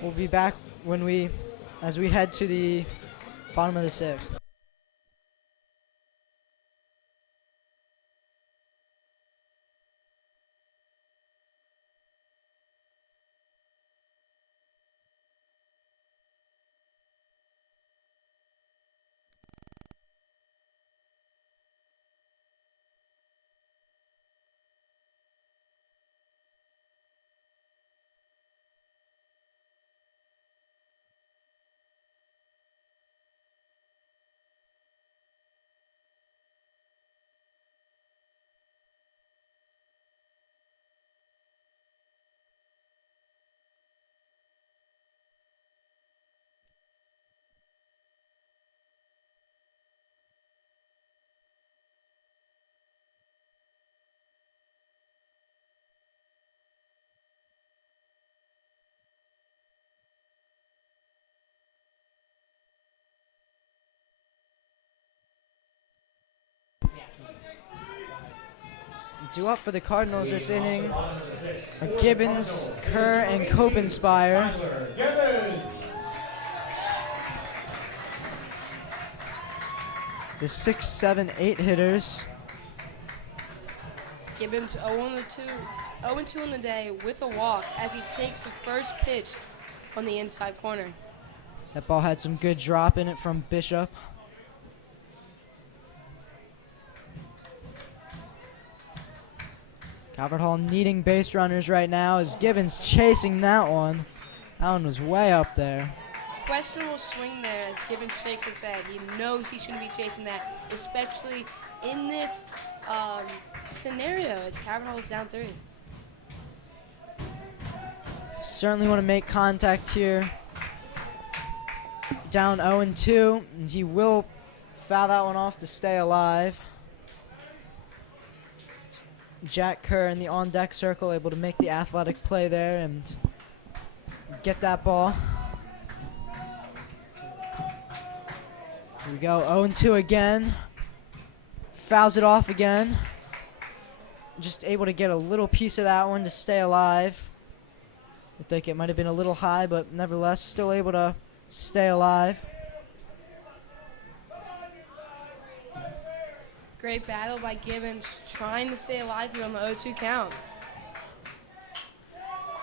We'll be back as we head to the bottom of the 6th. Due up for the Cardinals this inning are Gibbons, Kerr, and Copenspire. The 6, 7, 8 hitters. Gibbons 0-2 on the day with a walk as he takes the first pitch on the inside corner. That ball had some good drop in it from Bishop. Calvert Hall needing base runners right now as Gibbons chasing that one. That one was way up there. Questionable swing there as Gibbons shakes his head. He knows he shouldn't be chasing that, especially in this scenario as Calvert Hall is down 3. Certainly want to make contact here. Down 0-2, and he will foul that one off to stay alive. Jack Kerr in the on-deck circle able to make the athletic play there and get that ball. Here we go, 0-2 again. Fouls it off again. Just able to get a little piece of that one to stay alive. I think it might have been a little high, but nevertheless still able to stay alive. Great battle by Gibbons, trying to stay alive here on the 0-2 count.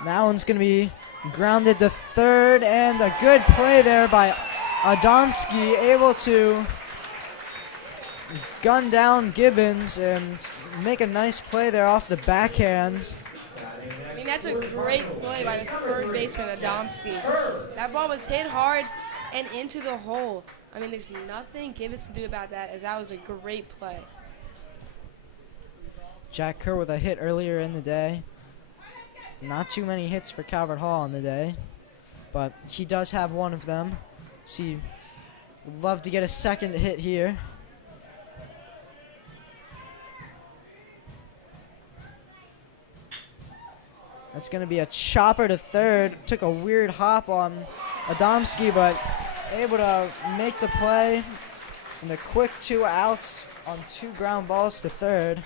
That one's going to be grounded to third, and a good play there by Adamski, able to gun down Gibbons and make a nice play there off the backhand. I mean, that's a great play by the third baseman, Adamski. That ball was hit hard and into the hole. I mean, there's nothing Gibbons can do about that, as that was a great play. Jack Kerr with a hit earlier in the day. Not too many hits for Calvert Hall on the day, but he does have one of them. So he would love to get a second hit here. That's going to be a chopper to third. Took a weird hop on Adamski, but able to make the play. And a quick 2 outs on 2 ground balls to third.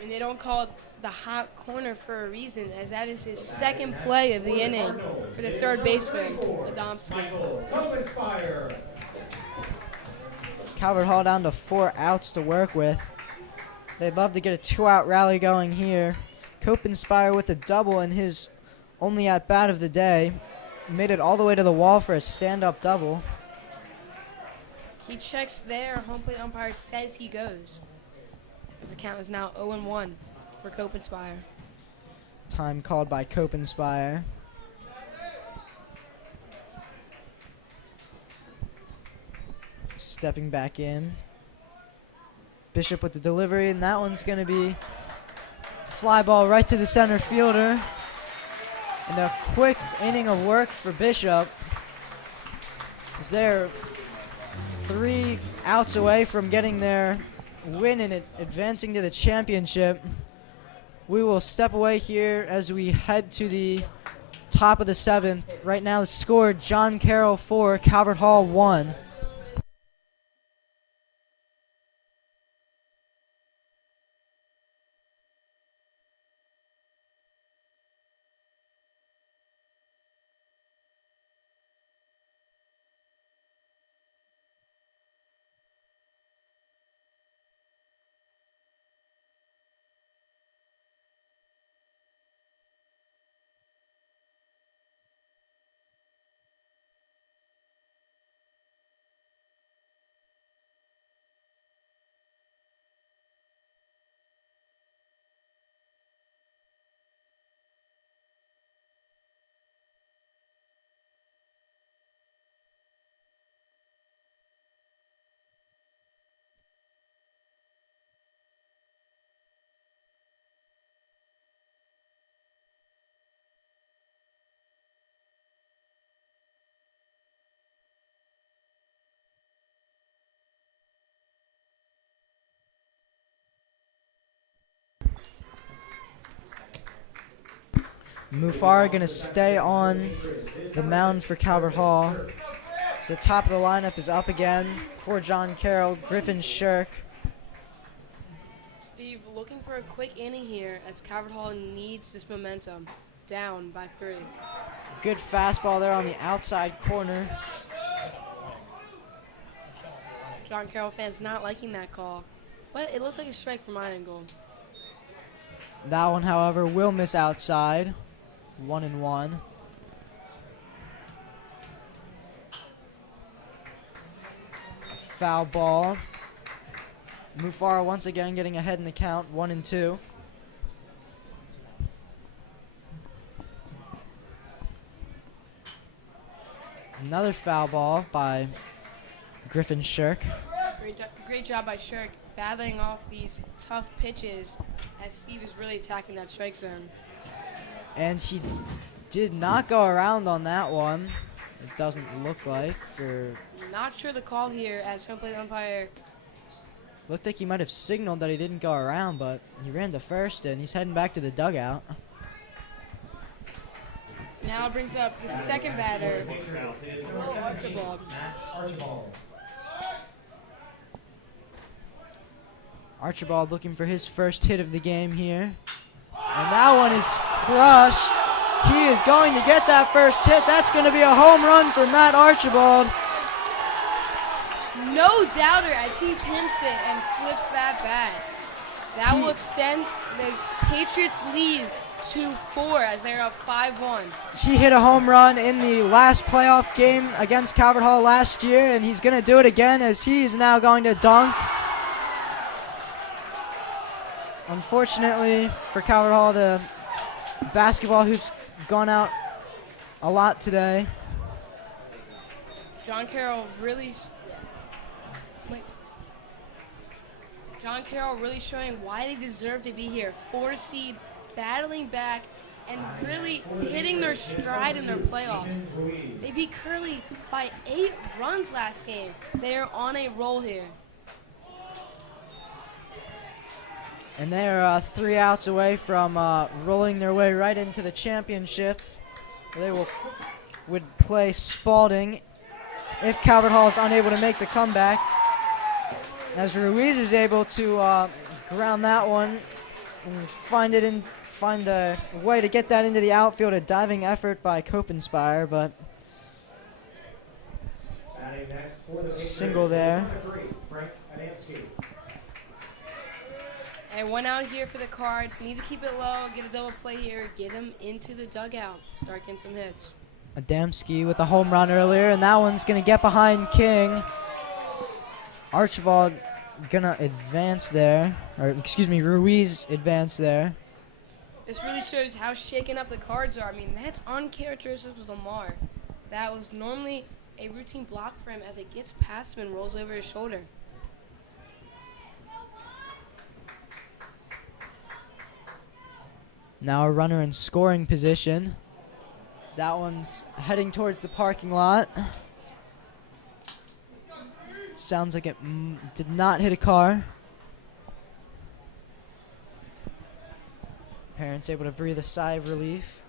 And they don't call it the hot corner for a reason, as that is his second play of the inning for the third baseman, Adamski. Calvert Hall down to 4 outs to work with. They'd love to get a 2-out rally going here. Copenspire with a double in his only at-bat of the day. Made it all the way to the wall for a stand-up double. He checks there. Home plate umpire says he goes. The count is now 0-1 for Copenspire. Time called by Copenspire. Stepping back in. Bishop with the delivery, and that one's going to be fly ball right to the center fielder. And a quick inning of work for Bishop. As they're 3 outs away from getting their win and advancing to the championship. We will step away here as we head to the top of the 7th. Right now the score, John Carroll 4, Calvert Hall 1. Mufar going to stay on the mound for Calvert Hall. So the top of the lineup is up again for John Carroll, Griffin Shirk. Steve, looking for a quick inning here as Calvert Hall needs this momentum. Down by 3. Good fastball there on the outside corner. John Carroll fans not liking that call, but it looked like a strike from my angle. That one, however, will miss outside. 1-1. Foul ball. Mufara once again getting ahead in the count, 1-2. Another foul ball by Griffin Shirk. Great job by Shirk battling off these tough pitches as Steve is really attacking that strike zone. And he did not go around on that one. It doesn't look like. Not sure the call here as home plate umpire. Looked like he might have signaled that he didn't go around, but he ran to first and he's heading back to the dugout. Now brings up the second batter, Archibald. Archibald looking for his first hit of the game here. And that one is crushed. He is going to get that first hit. That's going to be a home run for Matt Archibald. No doubter as he pimps it and flips that bat. That will extend the Patriots' lead to 4 as they're up 5-1. He hit a home run in the last playoff game against Calvert Hall last year, and he's going to do it again as he is now going to dunk. Unfortunately for Calvert Hall, the basketball hoop's gone out a lot today. John Carroll really showing why they deserve to be here. 4 seed, battling back, and really hitting their stride in their playoffs. They beat Curly by 8 runs last game. They are on a roll here. And they're 3 outs away from rolling their way right into the championship. They would play Spalding if Calvert Hall is unable to make the comeback. As Ruiz is able to ground that one and find a way to get that into the outfield. A diving effort by Copenspire, but single there. And 1 out here for the Cards. Need to keep it low, get a double play here, get him into the dugout, start getting some hits. Adamski with a home run earlier, and that one's going to get behind King. Archibald going to advance there, or excuse me, Ruiz advance there. This really shows how shaken up the Cards are. I mean, that's uncharacteristic of Lamar. That was normally a routine block for him as it gets past him and rolls over his shoulder. Now a runner in scoring position. That one's heading towards the parking lot. Sounds like it did not hit a car. Parents able to breathe a sigh of relief.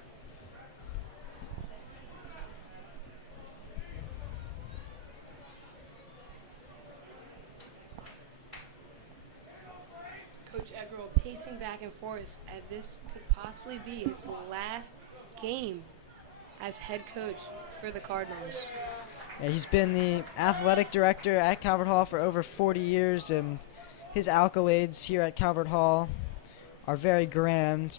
Coach Everell pacing back and forth as this could possibly be his last game as head coach for the Cardinals. Yeah, he's been the athletic director at Calvert Hall for over 40 years, and his accolades here at Calvert Hall are very grand.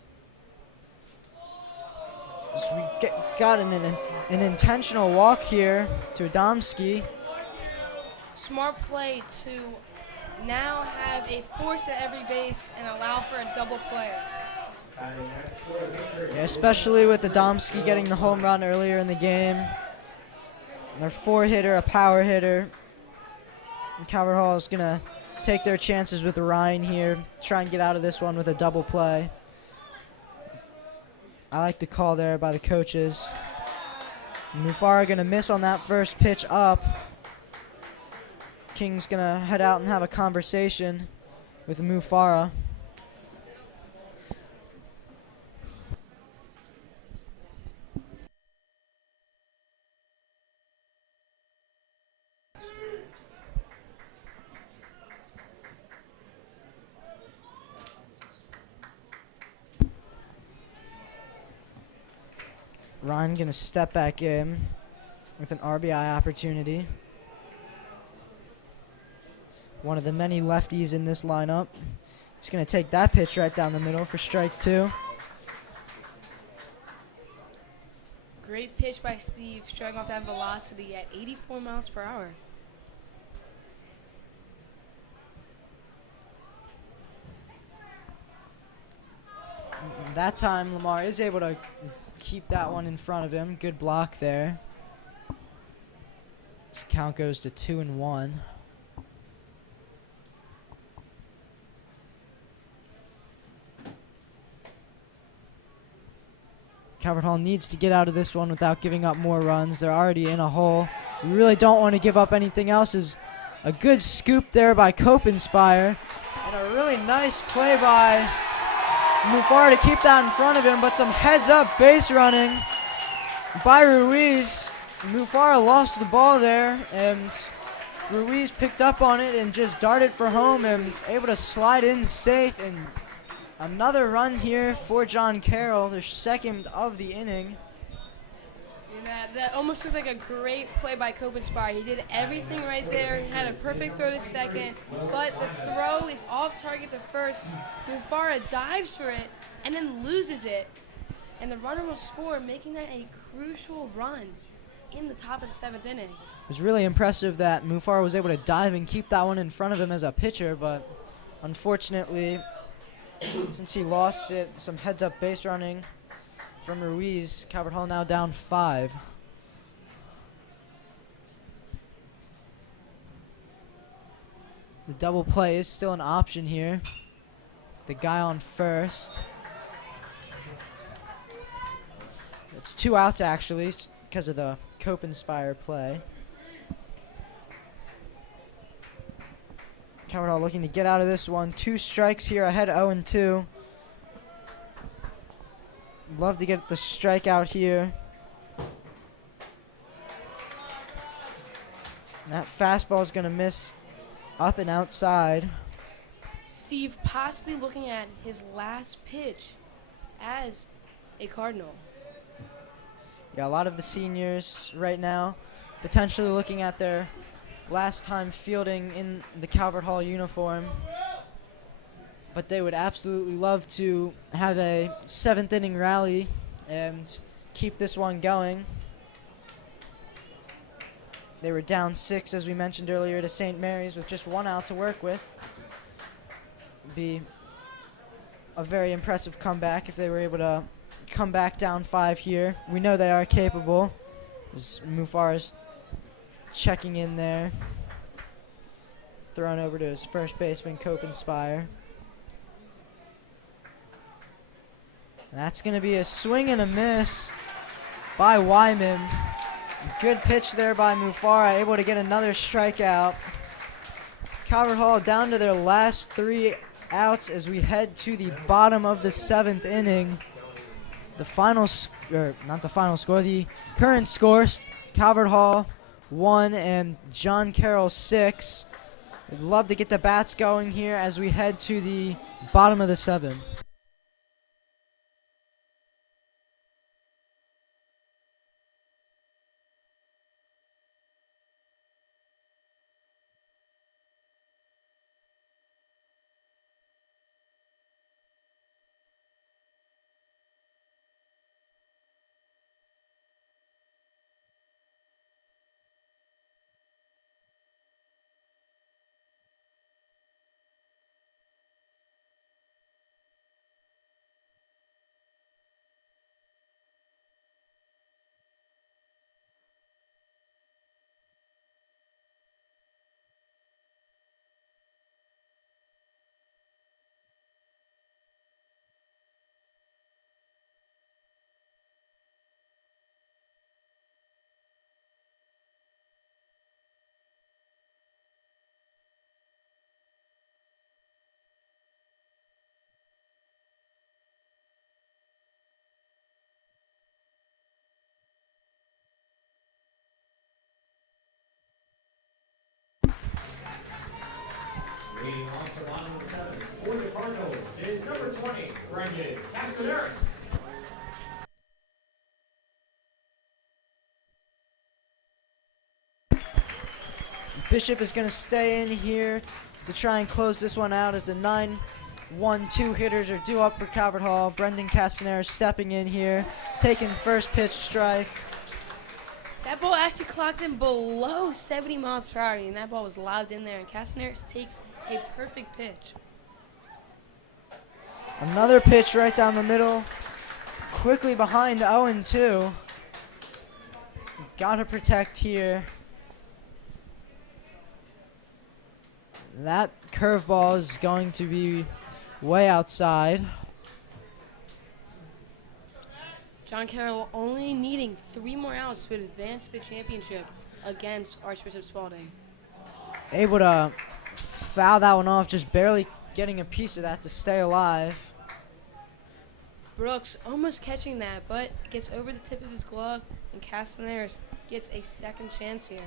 So we got an intentional walk here to Adamski. Smart play to now have a force at every base and allow for a double play. Yeah, especially with Adamski getting the home run earlier in the game. Their 4-hitter, a power hitter. And Calvert Hall is going to take their chances with Ryan here, try and get out of this one with a double play. I like the call there by the coaches. Mufara going to miss on that first pitch up. King's going to head out and have a conversation with Mufara. Ryan going to step back in with an RBI opportunity. One of the many lefties in this lineup. He's going to take that pitch right down the middle for strike 2. Great pitch by Steve, striking off that velocity at 84 miles per hour. That time, Lamar is able to keep that one in front of him. Good block there. This count goes to 2-1. Calvert Hall needs to get out of this one without giving up more runs. They're already in a hole. We really don't want to give up anything else. Is a good scoop there by Copenspire. And a really nice play by Mufara to keep that in front of him, but some heads-up base running by Ruiz. Mufara lost the ball there, and Ruiz picked up on it and just darted for home and able to slide in safe. And another run here for John Carroll, their second of the inning. That almost looked like a great play by Copenspire. He did everything right there. He had a perfect throw to second, but the throw is off target to first. Mufara dives for it and then loses it, and the runner will score, making that a crucial run in the top of the 7th inning. It was really impressive that Mufara was able to dive and keep that one in front of him as a pitcher, but unfortunately, since he lost it, some heads-up base running from Ruiz. Calvert Hall now down 5. The double play is still an option here. The guy on first. It's 2 outs actually because of the Copenspire play. Carroll looking to get out of this one. 2 strikes here ahead, 0-2. Love to get the strikeout here. That fastball is going to miss up and outside. Steve possibly looking at his last pitch as a Cardinal. Yeah, a lot of the seniors right now potentially looking at their last time fielding in the Calvert Hall uniform. But they would absolutely love to have a 7th inning rally and keep this one going. They were down 6, as we mentioned earlier, to St. Mary's with just 1 out to work with. Be a very impressive comeback if they were able to come back down 5 here. We know they are capable. As Mufara's checking in there. Thrown over to his first baseman, Copenspire. That's going to be a swing and a miss by Wyman. Good pitch there by Mufara, able to get another strikeout. Calvert Hall down to their last 3 outs as we head to the bottom of the 7th inning. The final, not the final score, the current score, Calvert Hall 1 and John Carroll 6. We'd love to get the bats going here as we head to the bottom of the 7th. Leading off the bottom of the 7th for the Cardinals is number 20, Brendan Castellaris. Bishop is going to stay in here to try and close this one out as the 9-1-2 hitters are due up for Calvert Hall. Brendan Castellaris stepping in here, taking first pitch strike. That ball actually clocked in below 70 miles per hour, and that ball was lobbed in there, and Castellaris takes a perfect pitch. Another pitch right down the middle, quickly behind 0-2. Got to protect here. That curveball is going to be way outside. John Carroll only needing 3 more outs to advance the championship against Archbishop Spalding. Able to foul that one off, just barely getting a piece of that to stay alive. Brooks almost catching that, but gets over the tip of his glove, and Castellaris gets a second chance here.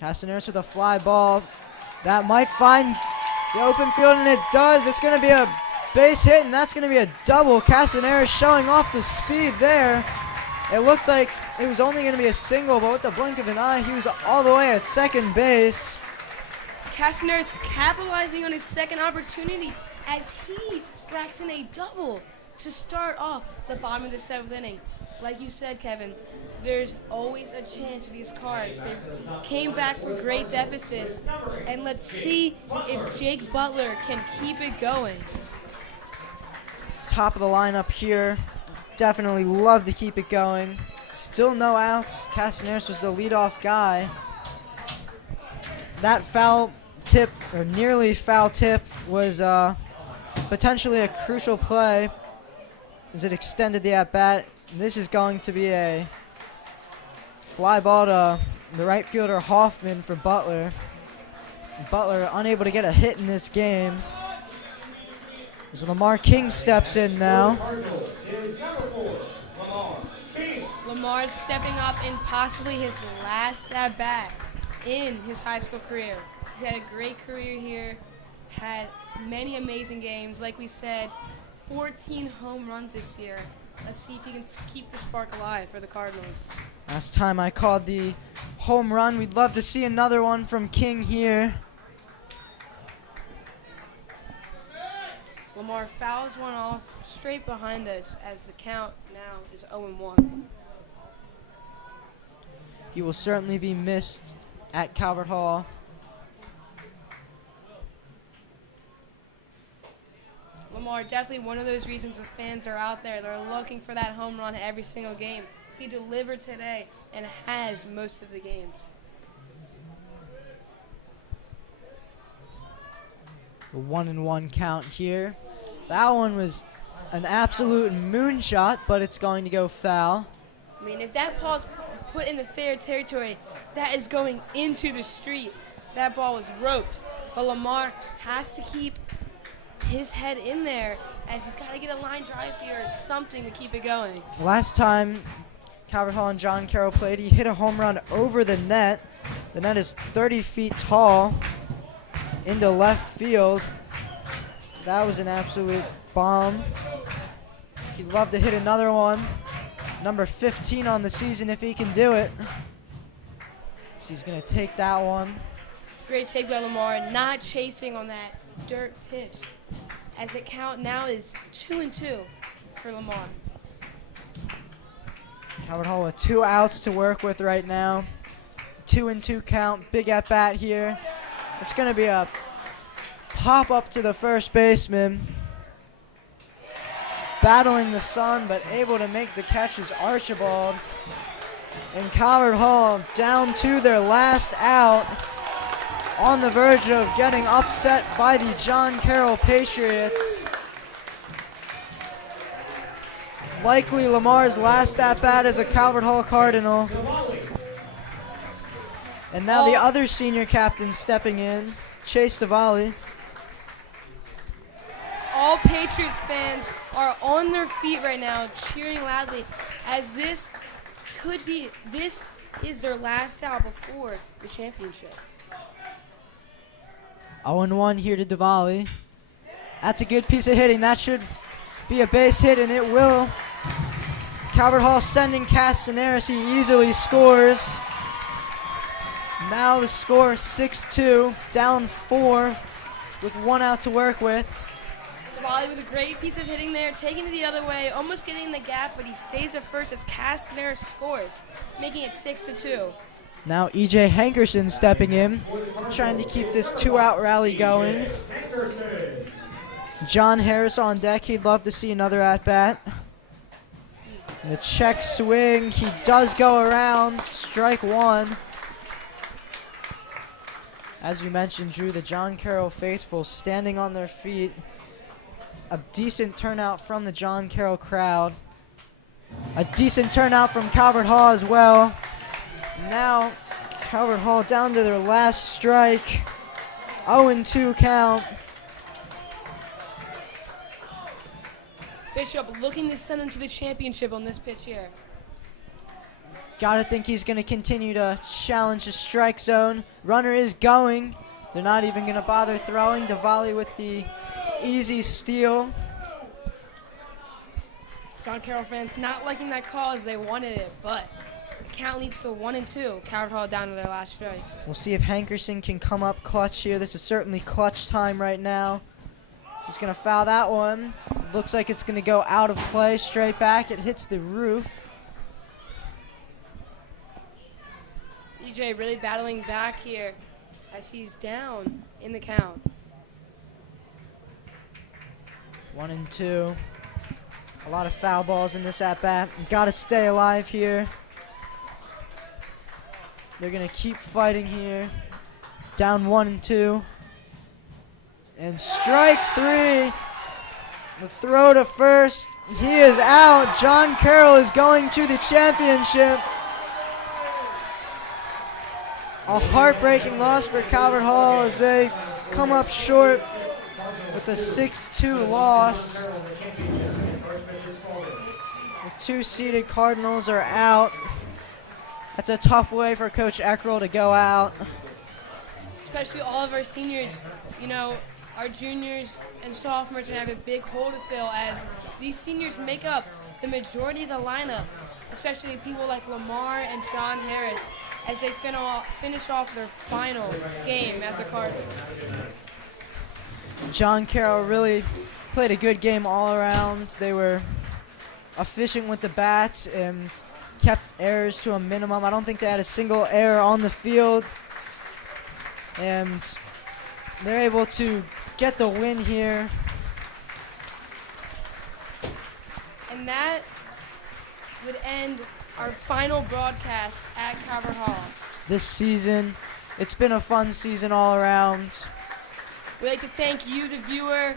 Castellaris with a fly ball. That might find the open field, and it does. It's going to be a base hit, and that's going to be a double. Castellaris showing off the speed there. It looked like it was only going to be a single, but with the blink of an eye, he was all the way at second base. Castellaris capitalizing on his second opportunity as he racks in a double to start off the bottom of the 7th inning. Like you said, Kevin, there's always a chance for these Cards. They came back for great deficits, and let's see if Jake Butler can keep it going. Top of the lineup here. Definitely love to keep it going. Still no outs. Castellaris was the leadoff guy. That foul tip, or nearly foul tip, was potentially a crucial play as it extended the at-bat. This is going to be a fly ball to the right fielder Hoffman for Butler. Butler unable to get a hit in this game. As Lamar King steps in now. Lamar stepping up in possibly his last at-bat in his high school career. He's had a great career here, had many amazing games. Like we said, 14 home runs this year. Let's see if he can keep the spark alive for the Cardinals. Last time I called the home run. We'd love to see another one from King here. Lamar fouls one off straight behind us as the count now is 0-1. He will certainly be missed at Calvert Hall. Lamar, definitely one of those reasons the fans are out there. They're looking for that home run every single game. He delivered today and has most of the games. A 1-1 count here. That one was an absolute moonshot, but it's going to go foul. I mean, if that ball's put in the fair territory, that is going into the street. That ball was roped. But Lamar has to keep his head in there as he's got to get a line drive here or something to keep it going. Last time Calvert Hall and John Carroll played, he hit a home run over the net. The net is 30 feet tall into left field. That was an absolute bomb. He'd love to hit another one. Number 15 on the season if he can do it. So he's going to take that one. Great take by Lamar, not chasing on that dirt pitch. As the count now is 2-2 for Lamar. Calvert Hall with 2 outs to work with right now. 2-2 count, big at bat here. It's going to be a pop up to the first baseman. Battling the sun, but able to make the catch is Archibald. And Calvert Hall down to their last out, on the verge of getting upset by the John Carroll Patriots. Likely Lamar's last at-bat as a Calvert Hall Cardinal. And now the other senior captain stepping in, Chase Diwali. All Patriots fans are on their feet right now, cheering loudly, as this is their last out before the championship. 0-1 here to Diwali. That's a good piece of hitting. That should be a base hit, and it will. Calvert Hall sending Castaneris. He easily scores. Now the score 6-2, down 4 with 1 out to work with. Diwali with a great piece of hitting there, taking it the other way, almost getting in the gap, but he stays at first as Castaneris scores, making it 6-2. Now E.J. Hankerson stepping in, trying to keep this 2-out rally going. John Harris on deck. He'd love to see another at-bat. And the check swing. He does go around. Strike 1. As we mentioned, Drew, the John Carroll faithful standing on their feet. A decent turnout from the John Carroll crowd. A decent turnout from Calvert Hall as well. Now Calvert Hall down to their last strike. 0-2 count. Bishop looking to send him to the championship on this pitch here. Gotta think he's gonna continue to challenge the strike zone. Runner is going. They're not even gonna bother throwing. Diwali with the easy steal. John Carroll fans not liking that call as they wanted it, but the count leads to 1-2. Calvert Hall down to their last strike. We'll see if Hankerson can come up clutch here. This is certainly clutch time right now. He's gonna foul that one. Looks like it's gonna go out of play, straight back. It hits the roof. EJ really battling back here as he's down in the count. 1-2. A lot of foul balls in this at-bat. Got to stay alive here. They're going to keep fighting here. Down 1-2. And strike 3. The throw to first. He is out. John Carroll is going to the championship. A heartbreaking loss for Calvert Hall as they come up short with a 6-2 loss. The 2-seeded Cardinals are out. That's a tough way for Coach Carroll to go out. Especially all of our seniors, our juniors and sophomores are going to have a big hole to fill as these seniors make up the majority of the lineup, especially people like Lamar and John Harris as they finish off their final game as a Cardinal. John Carroll really played a good game all around. They were efficient with the bats and kept errors to a minimum. I don't think they had a single error on the field. And they're able to get the win here. And that would end our final broadcast at Calvert Hall. This season, it's been a fun season all around. We'd like to thank you, the viewer,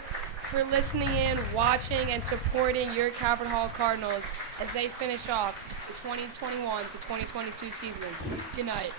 for listening in, watching, and supporting your Calvert Hall Cardinals as they finish off the 2021 to 2022 season. Good night.